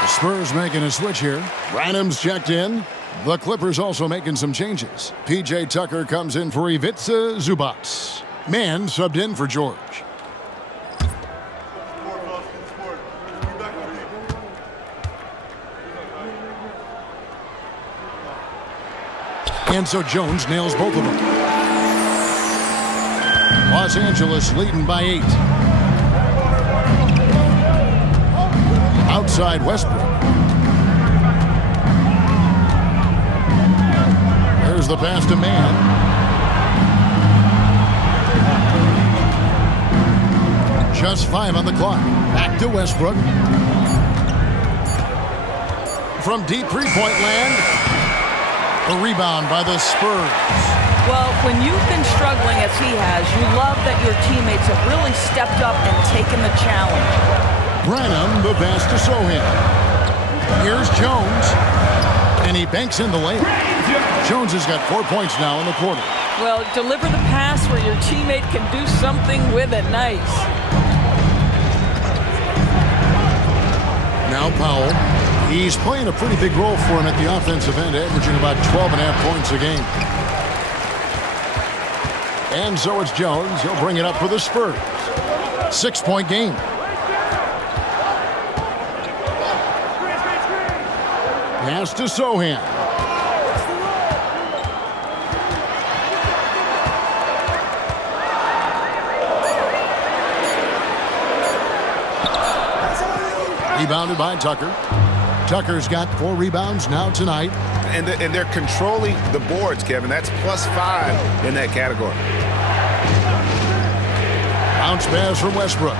The Spurs making a switch here. Branham's checked in. The Clippers also making some changes. P.J. Tucker comes in for Ivica Zubac. Mann subbed in for George. And so Jones nails both of them. Los Angeles leading by 8. Outside Westbrook. There's the pass to Mann. Just 5 on the clock. Back to Westbrook. From deep three-point land. A rebound by the Spurs. Well, when you've been struggling as he has, you love that your teammates have really stepped up and taken the challenge. Branham, the pass to Sohan. Here's Jones. And he banks in the layup. Jones has got 4 points now in the quarter. Well, deliver the pass where your teammate can do something with it. Nice. Now Powell. He's playing a pretty big role for him at the offensive end, averaging about 12.5 points a game. And so it's Jones. He'll bring it up for the Spurs. 6-point game. Pass to Sohan. Rebounded by Tucker. Tucker's got 4 rebounds now tonight. And they're controlling the boards, Kevin. That's +5 in that category. Bounce pass from Westbrook.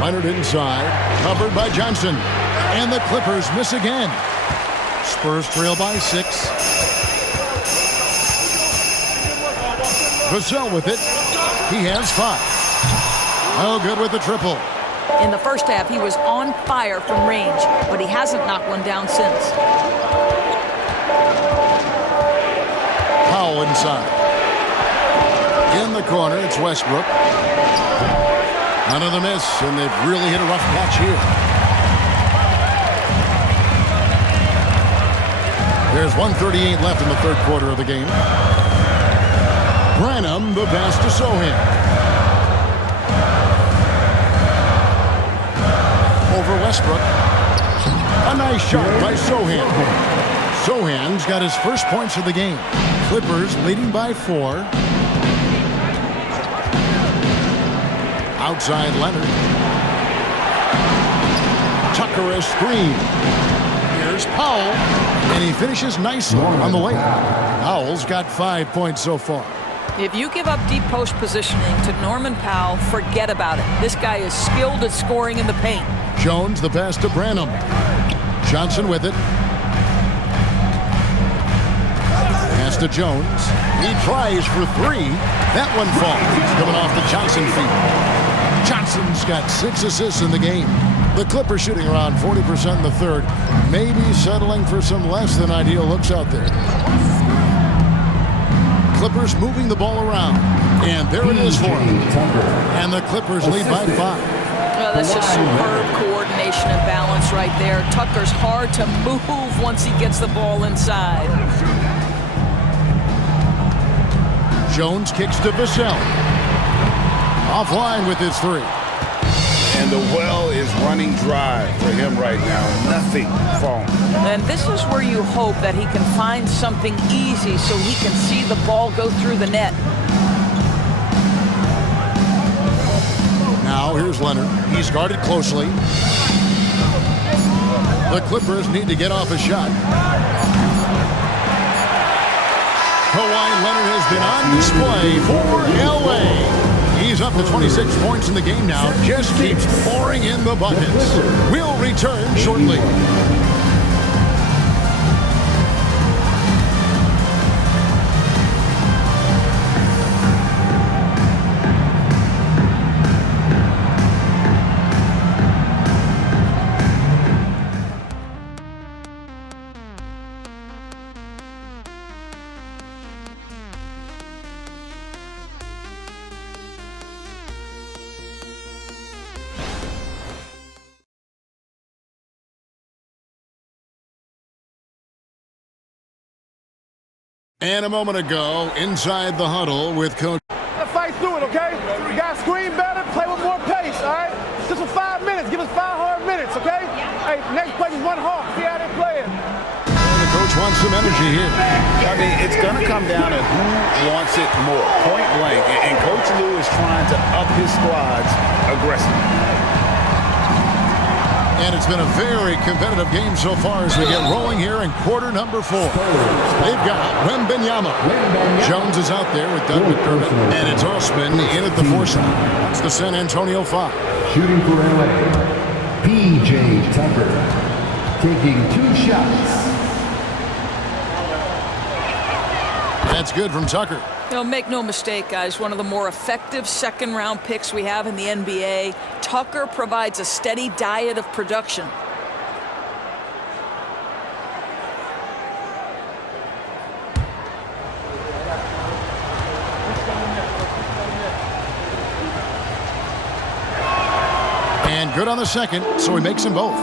Leonard inside. Covered by Johnson. And the Clippers miss again. Spurs trail by 6. Vassell with it. He has 5. No good with the triple. In the first half, he was on fire from range, but he hasn't knocked one down since. Powell inside. In the corner, it's Westbrook. Another miss, and they've really hit a rough patch here. There's 1:38 left in the third quarter of the game. Branham, the pass to Sohan. Over Westbrook. A nice shot by Sohan. Sohan's got his first points of the game. Clippers leading by 4. Outside Leonard. Tucker a screen. Here's Powell. And he finishes nicely on the layup. Powell's got 5 points so far. If you give up deep post positioning to Norman Powell, forget about it. This guy is skilled at scoring in the paint. Jones, the pass to Branham. Johnson with it. Pass to Jones. He tries for 3. That one falls. Coming off the Johnson feet. Johnson's got 6 assists in the game. The Clippers shooting around 40% in the third. Maybe settling for some less than ideal looks out there. Clippers moving the ball around. And there it is for him. And the Clippers lead by 5. Well, that's just superb coordination and balance right there. Tucker's hard to move once he gets the ball inside. Jones kicks to Vassell. Offline with his 3. And the well is running dry for him right now. Nothing falling. And this is where you hope that he can find something easy so he can see the ball go through the net. Now here's Leonard. He's guarded closely. The Clippers need to get off a shot. Kawhi Leonard has been on display for LA. He's up to 26 points in the game now. Just keeps pouring in the buckets. We'll return shortly. And a moment ago, inside the huddle with Coach. Fight through it, okay? You guys scream better, play with more pace, all right? Just for 5 minutes. Give us 5 hard minutes, okay? Hey, next play is 1 hawk. See how they're playing. And the coach wants some energy here. I mean, it's going to come down to who wants it more, point blank. And Coach Lou is trying to up his squad's aggressiveness. And it's been a very competitive game so far as we get rolling here in quarter number 4. They've got Wembanyama. Jones is out there with Doug McDermott. And it's Osman in at the 4 side. It's the San Antonio 5. Shooting for LA, P.J. Tucker. Taking 2 shots. That's good from Tucker. Make no mistake, guys, one of the more effective second-round picks we have in the NBA. Tucker provides a steady diet of production. And good on the second, so he makes them both.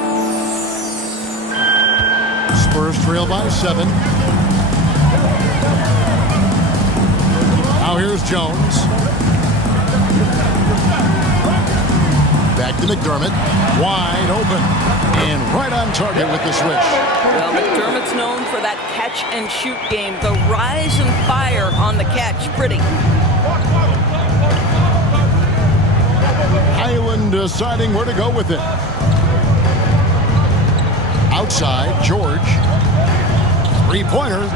Spurs trail by 7. Now here's Jones. Back to McDermott. Wide open. And right on target with the swish. Well, McDermott's known for that catch-and-shoot game. The rise and fire on the catch. Pretty. Highland deciding where to go with it. Outside, George. 3-pointer.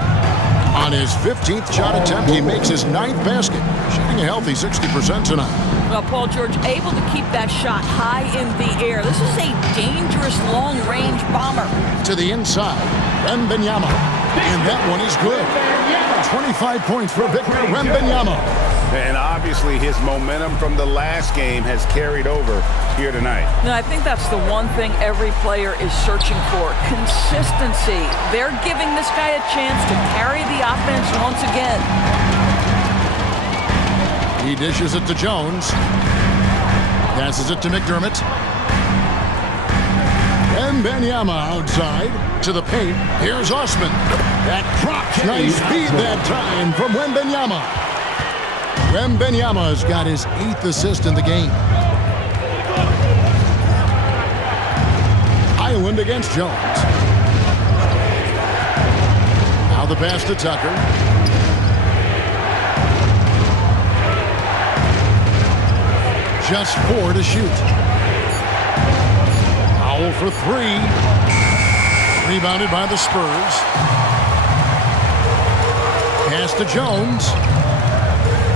On his 15th shot attempt, he makes his 9th basket, shooting a healthy 60% tonight. Well, Paul George able to keep that shot high in the air. This is a dangerous long-range bomber. To the inside, Wembanyama. And that one is good. 25 points for Victor Wembanyama. And obviously his momentum from the last game has carried over here tonight. No, I think that's the one thing every player is searching for. Consistency. They're giving this guy a chance to carry the offense once again. He dishes it to Jones. Passes it to McDermott. Wembanyama outside to the paint. Here's Osman. That drops. Nice speed that time from Wembanyama. Wembanyama's got his 8th assist in the game. Highland against Jones. Now the pass to Tucker. Just 4 to shoot. Foul for 3. Rebounded by the Spurs. Pass to Jones.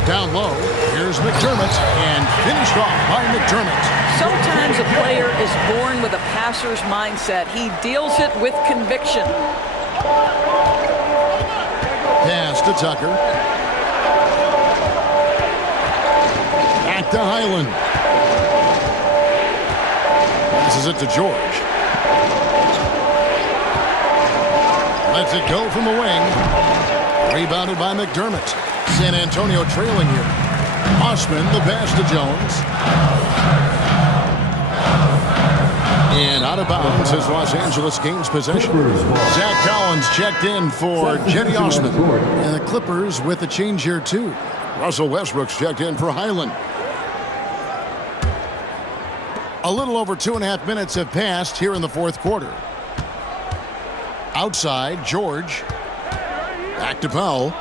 Down low, here's McDermott, and finished off by McDermott. Sometimes a player is born with a passer's mindset. He deals it with conviction. Pass to Tucker. Back to Highland. Passes it to George. Lets it go from the wing. Rebounded by McDermott. San Antonio trailing here. Osman, the pass to Jones. And out of bounds as Los Angeles gains possession. Zach Collins checked in for Jetty Osman. And the Clippers with a change here too. Russell Westbrook's checked in for Highland. A little over 2.5 minutes have passed here in the fourth quarter. Outside, George. Back to Powell.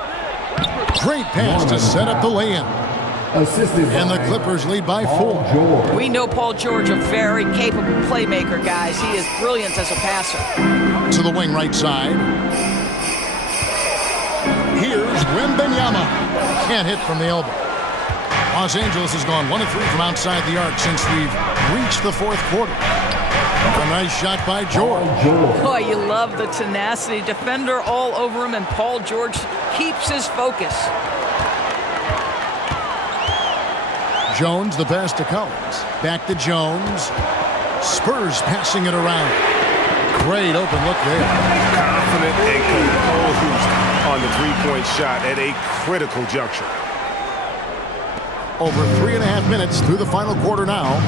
Great pass to set up the lay-in. And the Clippers lead by 4. We know Paul George, a very capable playmaker, guys. He is brilliant as a passer. To the wing right side. Here's Wembanyama. Can't hit from the elbow. Los Angeles has gone 1 of 3 from outside the arc since we've reached the fourth quarter. A nice shot by George. Boy, you love the tenacity. Defender all over him, and Paul George keeps his focus. Jones, the pass to Collins. Back to Jones. Spurs passing it around. Great open look there. Confident and composed on the three-point shot at a critical juncture. Over 3.5 minutes through the final quarter now.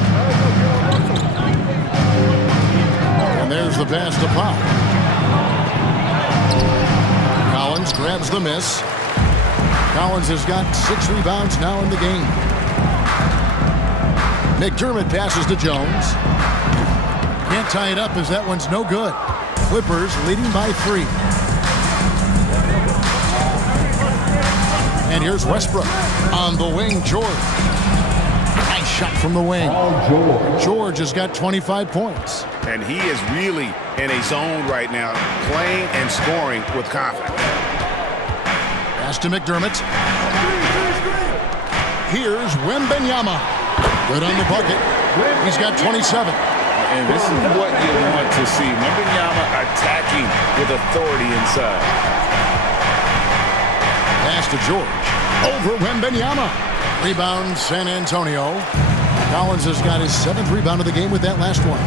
And there's the pass to Powell. Collins grabs the miss. Collins has got 6 rebounds now in the game. McDermott passes to Jones. Can't tie it up as that one's no good. Clippers leading by 3. And here's Westbrook on the wing. George. Nice shot from the wing. George has got 25 points. And he is really in a zone right now, playing and scoring with confidence. Pass to McDermott. Here's Wembanyama. Good on the bucket. He's got 27. And this is what you want to see. Wembanyama attacking with authority inside. Pass to George. Over Wembanyama. Rebound San Antonio. Collins has got his 7th rebound of the game with that last one.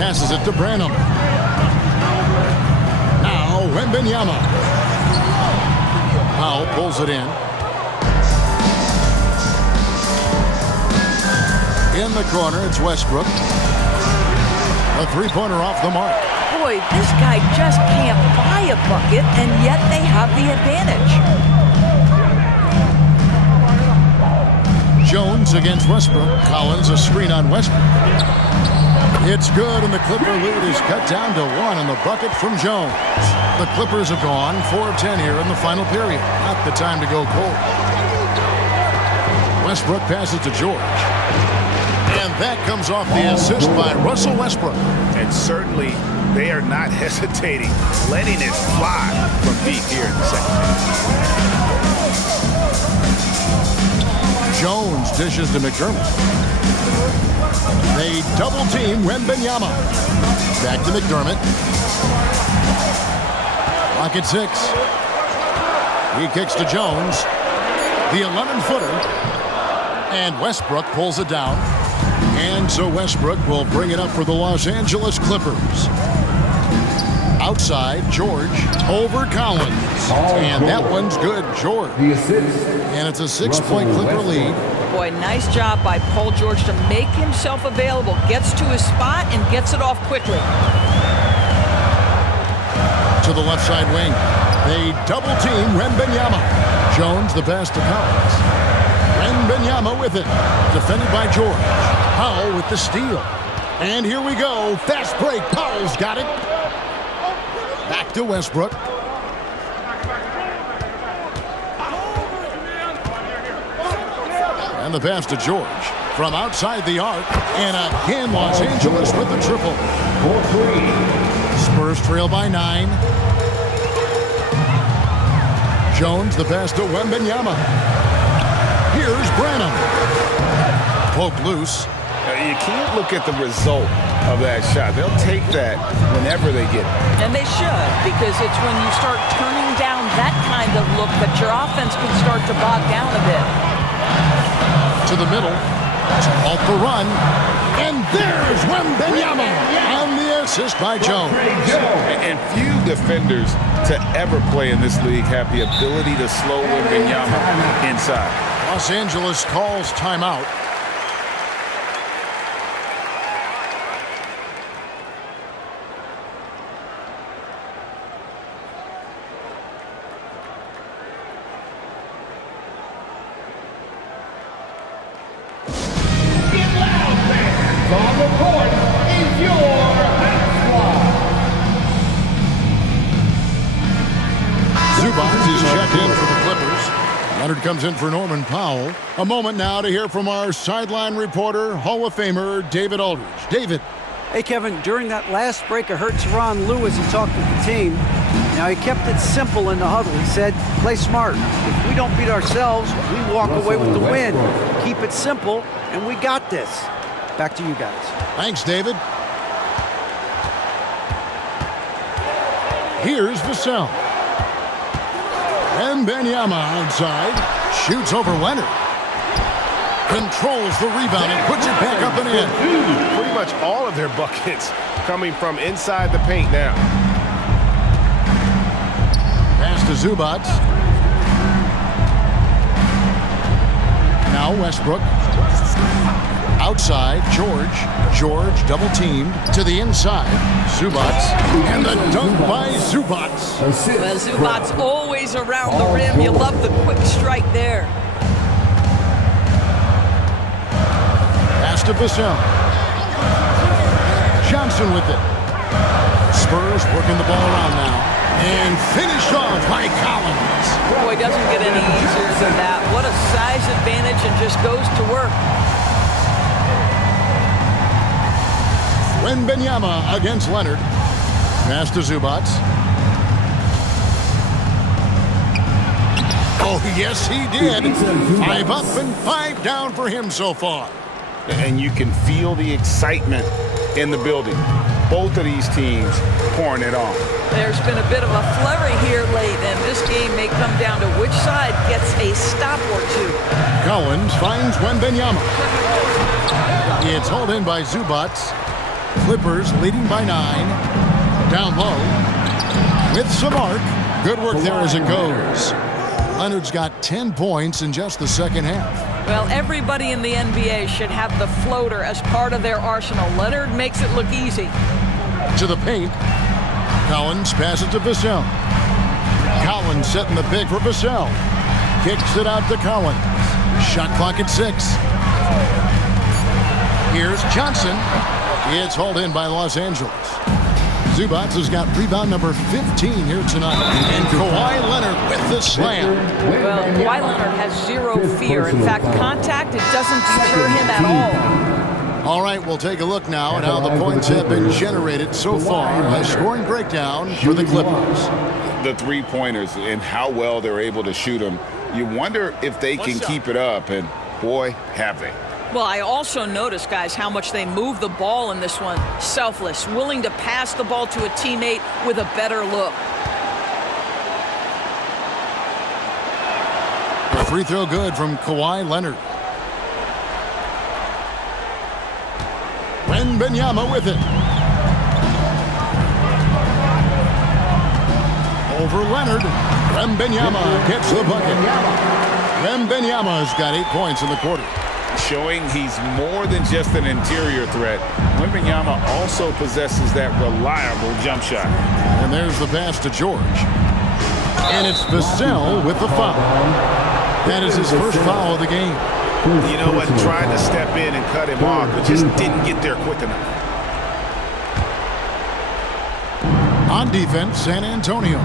Passes it to Branham. Now Wembanyama. Powell pulls it in. In the corner, it's Westbrook. A three-pointer off the mark. Boy, this guy just can't buy a bucket, and yet they have the advantage. Jones against Westbrook. Collins a screen on Westbrook. It's good, and the Clipper lead is cut down to 1 in the bucket from Jones. The Clippers have gone 4 of 10 here in the final period. Not the time to go cold. Westbrook passes to George. And that comes off the assist by Russell Westbrook. And certainly they are not hesitating, letting it fly from deep here in the second half. Jones dishes to McDermott. They double team Wembanyama. Back to McDermott. Clock at 6. He kicks to Jones. The 11-footer. And Westbrook pulls it down. And so Westbrook will bring it up for the Los Angeles Clippers. Outside, George over Collins. And that one's good, George. And it's a 6-point Clipper lead. Boy, nice job by Paul George to make himself available. Gets to his spot and gets it off quickly. To the left side wing. They double team Wembanyama. Jones the pass to Collins. Wembanyama with it. Defended by George. Powell with the steal. And here we go. Fast break. Powell's got it. Back to Westbrook. And the pass to George. From outside the arc. And again, Los Angeles with the triple. Spurs trail by 9. Jones, the pass to Wembanyama. Here's Branham. Poked loose. You can't look at the result of that shot. They'll take that whenever they get it. And they should, because it's when you start turning down that kind of look that your offense can start to bog down a bit. To the middle. Off the run. And there's Wembanyama on the assist by Jones. And few defenders to ever play in this league have the ability to slow Wembanyama inside. Los Angeles calls timeout. On the court. Leonard comes in for Norman Powell. A moment now to hear from our sideline reporter, Hall of Famer David Aldridge. David. Hey, Kevin, during that last break, I heard Teron Lewis, he talked with the team. Now, he kept it simple in the huddle. He said, play smart. If we don't beat ourselves, we walk away with the win. Keep it simple, and we got this. Back to you guys. Thanks, David. Here's Vassell. And Benyama outside. Shoots over Leonard. Controls the rebound and puts it back up and in. Pretty much all of their buckets coming from inside the paint now. Pass to Zubats. Now Westbrook. Outside, George double teamed to the inside. Zubats. And the dunk by Zubats. Well, Zubats always around the rim. You love the quick strike there. Pass to Vassell. Johnson with it. Spurs working the ball around now. And finished off by Collins. Boy, doesn't get any easier than that. What a size advantage, and just goes to work. Wembanyama against Leonard. Pass to Zubats. Oh, yes, he did. 5 up and 5 down for him so far. And you can feel the excitement in the building. Both of these teams pouring it on. There's been a bit of a flurry here late, and this game may come down to which side gets a stop or two. Collins finds Wembanyama. It's hauled in by Zubats. Clippers leading by 9. Down low. With some arc. Good work there as it goes. Leonard's got 10 points in just the second half. Well, everybody in the NBA should have the floater as part of their arsenal. Leonard makes it look easy. To the paint. Collins passes to Vassell. Collins setting the pick for Vassell. Kicks it out to Collins. Shot clock at 6. Here's Johnson. It's hauled in by Los Angeles. Zubats has got rebound number 15 here tonight. And Kawhi Leonard with the slam. Well, Kawhi Leonard has zero fear. In fact, contact, it doesn't deter him at all. All right, we'll take a look now at how the points have been generated so far. A scoring breakdown for the Clippers. The three-pointers and how well they're able to shoot them. You wonder if they can keep it up, and boy, have they. Well, I also noticed, guys, how much they move the ball in this one. Selfless, willing to pass the ball to a teammate with a better look. A free throw good from Kawhi Leonard. Wembanyama with it. Over Leonard. Wembanyama gets the bucket. Wembanyama's got 8 points in the quarter. Showing he's more than just an interior threat. Wembanyama also possesses that reliable jump shot. And there's the pass to George. And it's Vassell with the foul. That is his first foul of the game. You know what? Tried to step in and cut him off, but just didn't get there quick enough. On defense, San Antonio.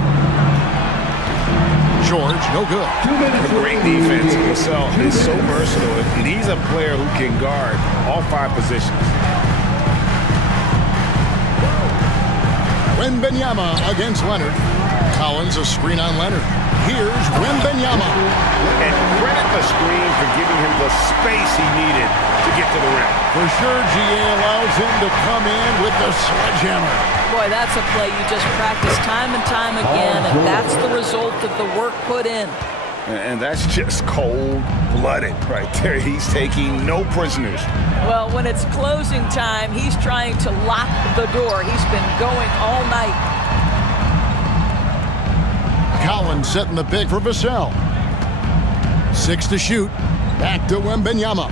George, no good. A great defense. Vassell is so versatile, and he's a player who can guard all 5 positions. Wembanyama against Leonard. Collins a screen on Leonard. Here's Wembanyama. And credit the screen for giving him the space he needed to get to the rim. For sure, GA allows him to come in with the sledgehammer. Boy, that's a play you just practice time and time again, and that's the result of the work put in. And that's just cold-blooded right there. He's taking no prisoners. Well, when it's closing time, he's trying to lock the door. He's been going all night. Collins setting the pick for Vassell. 6 to shoot. Back to Wembanyama.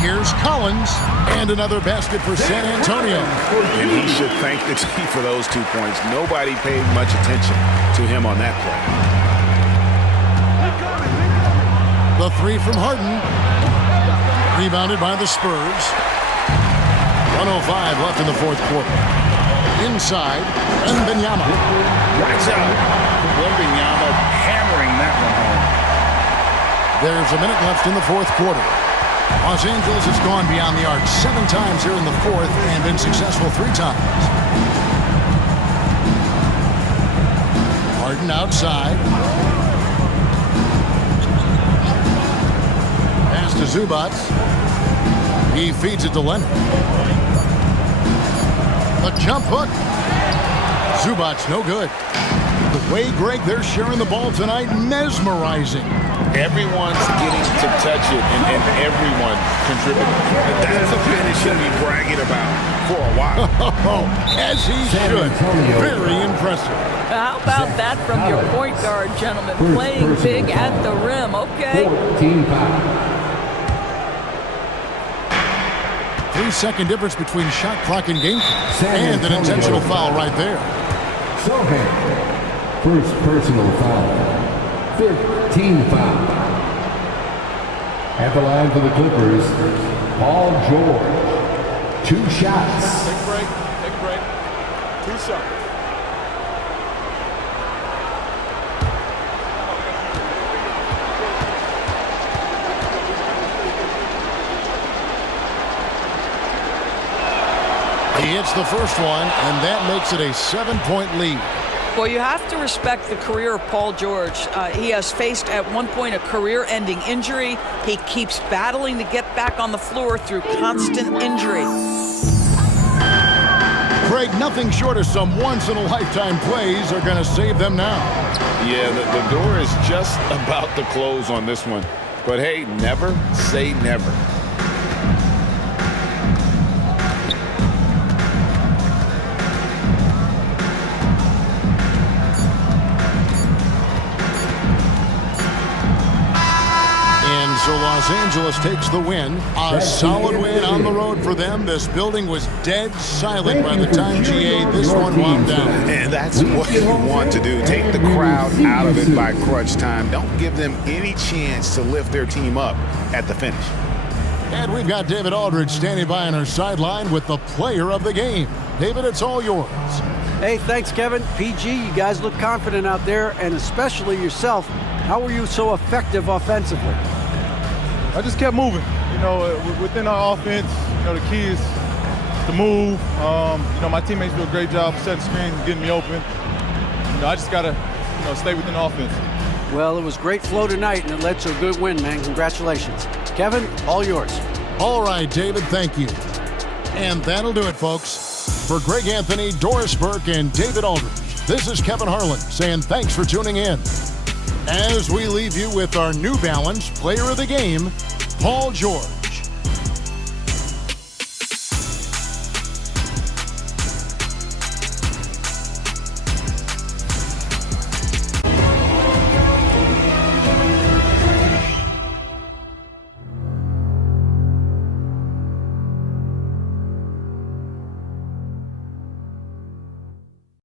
Here's Collins. And another basket for San Antonio. And he should thank the team for those 2 points. Nobody paid much attention to him on that play. The 3 from Harden. Rebounded by the Spurs. 1:05 left in the fourth quarter. inside, and Benyama. Watch out. Benyama hammering that one home. There's a minute left in the fourth quarter. Los Angeles has gone beyond the arc 7 times here in the fourth and been successful 3 times. Harden outside. Pass to Zubac. He feeds it to Leonard. The jump hook. Zubac no good. The way, Greg, they're sharing the ball tonight, mesmerizing. Everyone's getting to touch it, and everyone contributing. That's a finish he'll be bragging about for a while. As he should. Very impressive. How about that from your point guard, gentlemen? Playing big at the rim, okay? 3-second difference between shot clock and game clock. And an intentional foul right there. First personal foul. 15 foul. At the line for the Clippers, Paul George. 2 shots. Take a break. Take a break. 2 shots. He hits the first one, and that makes it a 7-point lead. Well, you have to respect the career of Paul George. He has faced at one point a career-ending injury. He keeps battling to get back on the floor through constant injury. Craig, nothing short of some once-in-a-lifetime plays are going to save them now. Yeah, the door is just about to close on this one. But hey, never say never. So Los Angeles takes the win. A solid win on the road for them. This building was dead silent by the time GA this one wound down. And that's what you want to do. Take the crowd out of it by crunch time. Don't give them any chance to lift their team up at the finish. And we've got David Aldridge standing by on our sideline with the player of the game. David, it's all yours. Hey, thanks, Kevin. PG, you guys look confident out there, and especially yourself. How were you so effective offensively? I just kept moving. You know, within our offense, you know, the key is to move. You know, my teammates do a great job of setting screens and getting me open. You know, I just got to, you know, stay within the offense. Well, it was great flow tonight, and it led to a good win, man. Congratulations. Kevin, all yours. All right, David, thank you. And that'll do it, folks. For Greg Anthony, Doris Burke, and David Aldridge, this is Kevin Harlan saying thanks for tuning in. As we leave you with our New Balance Player of the Game, Paul George.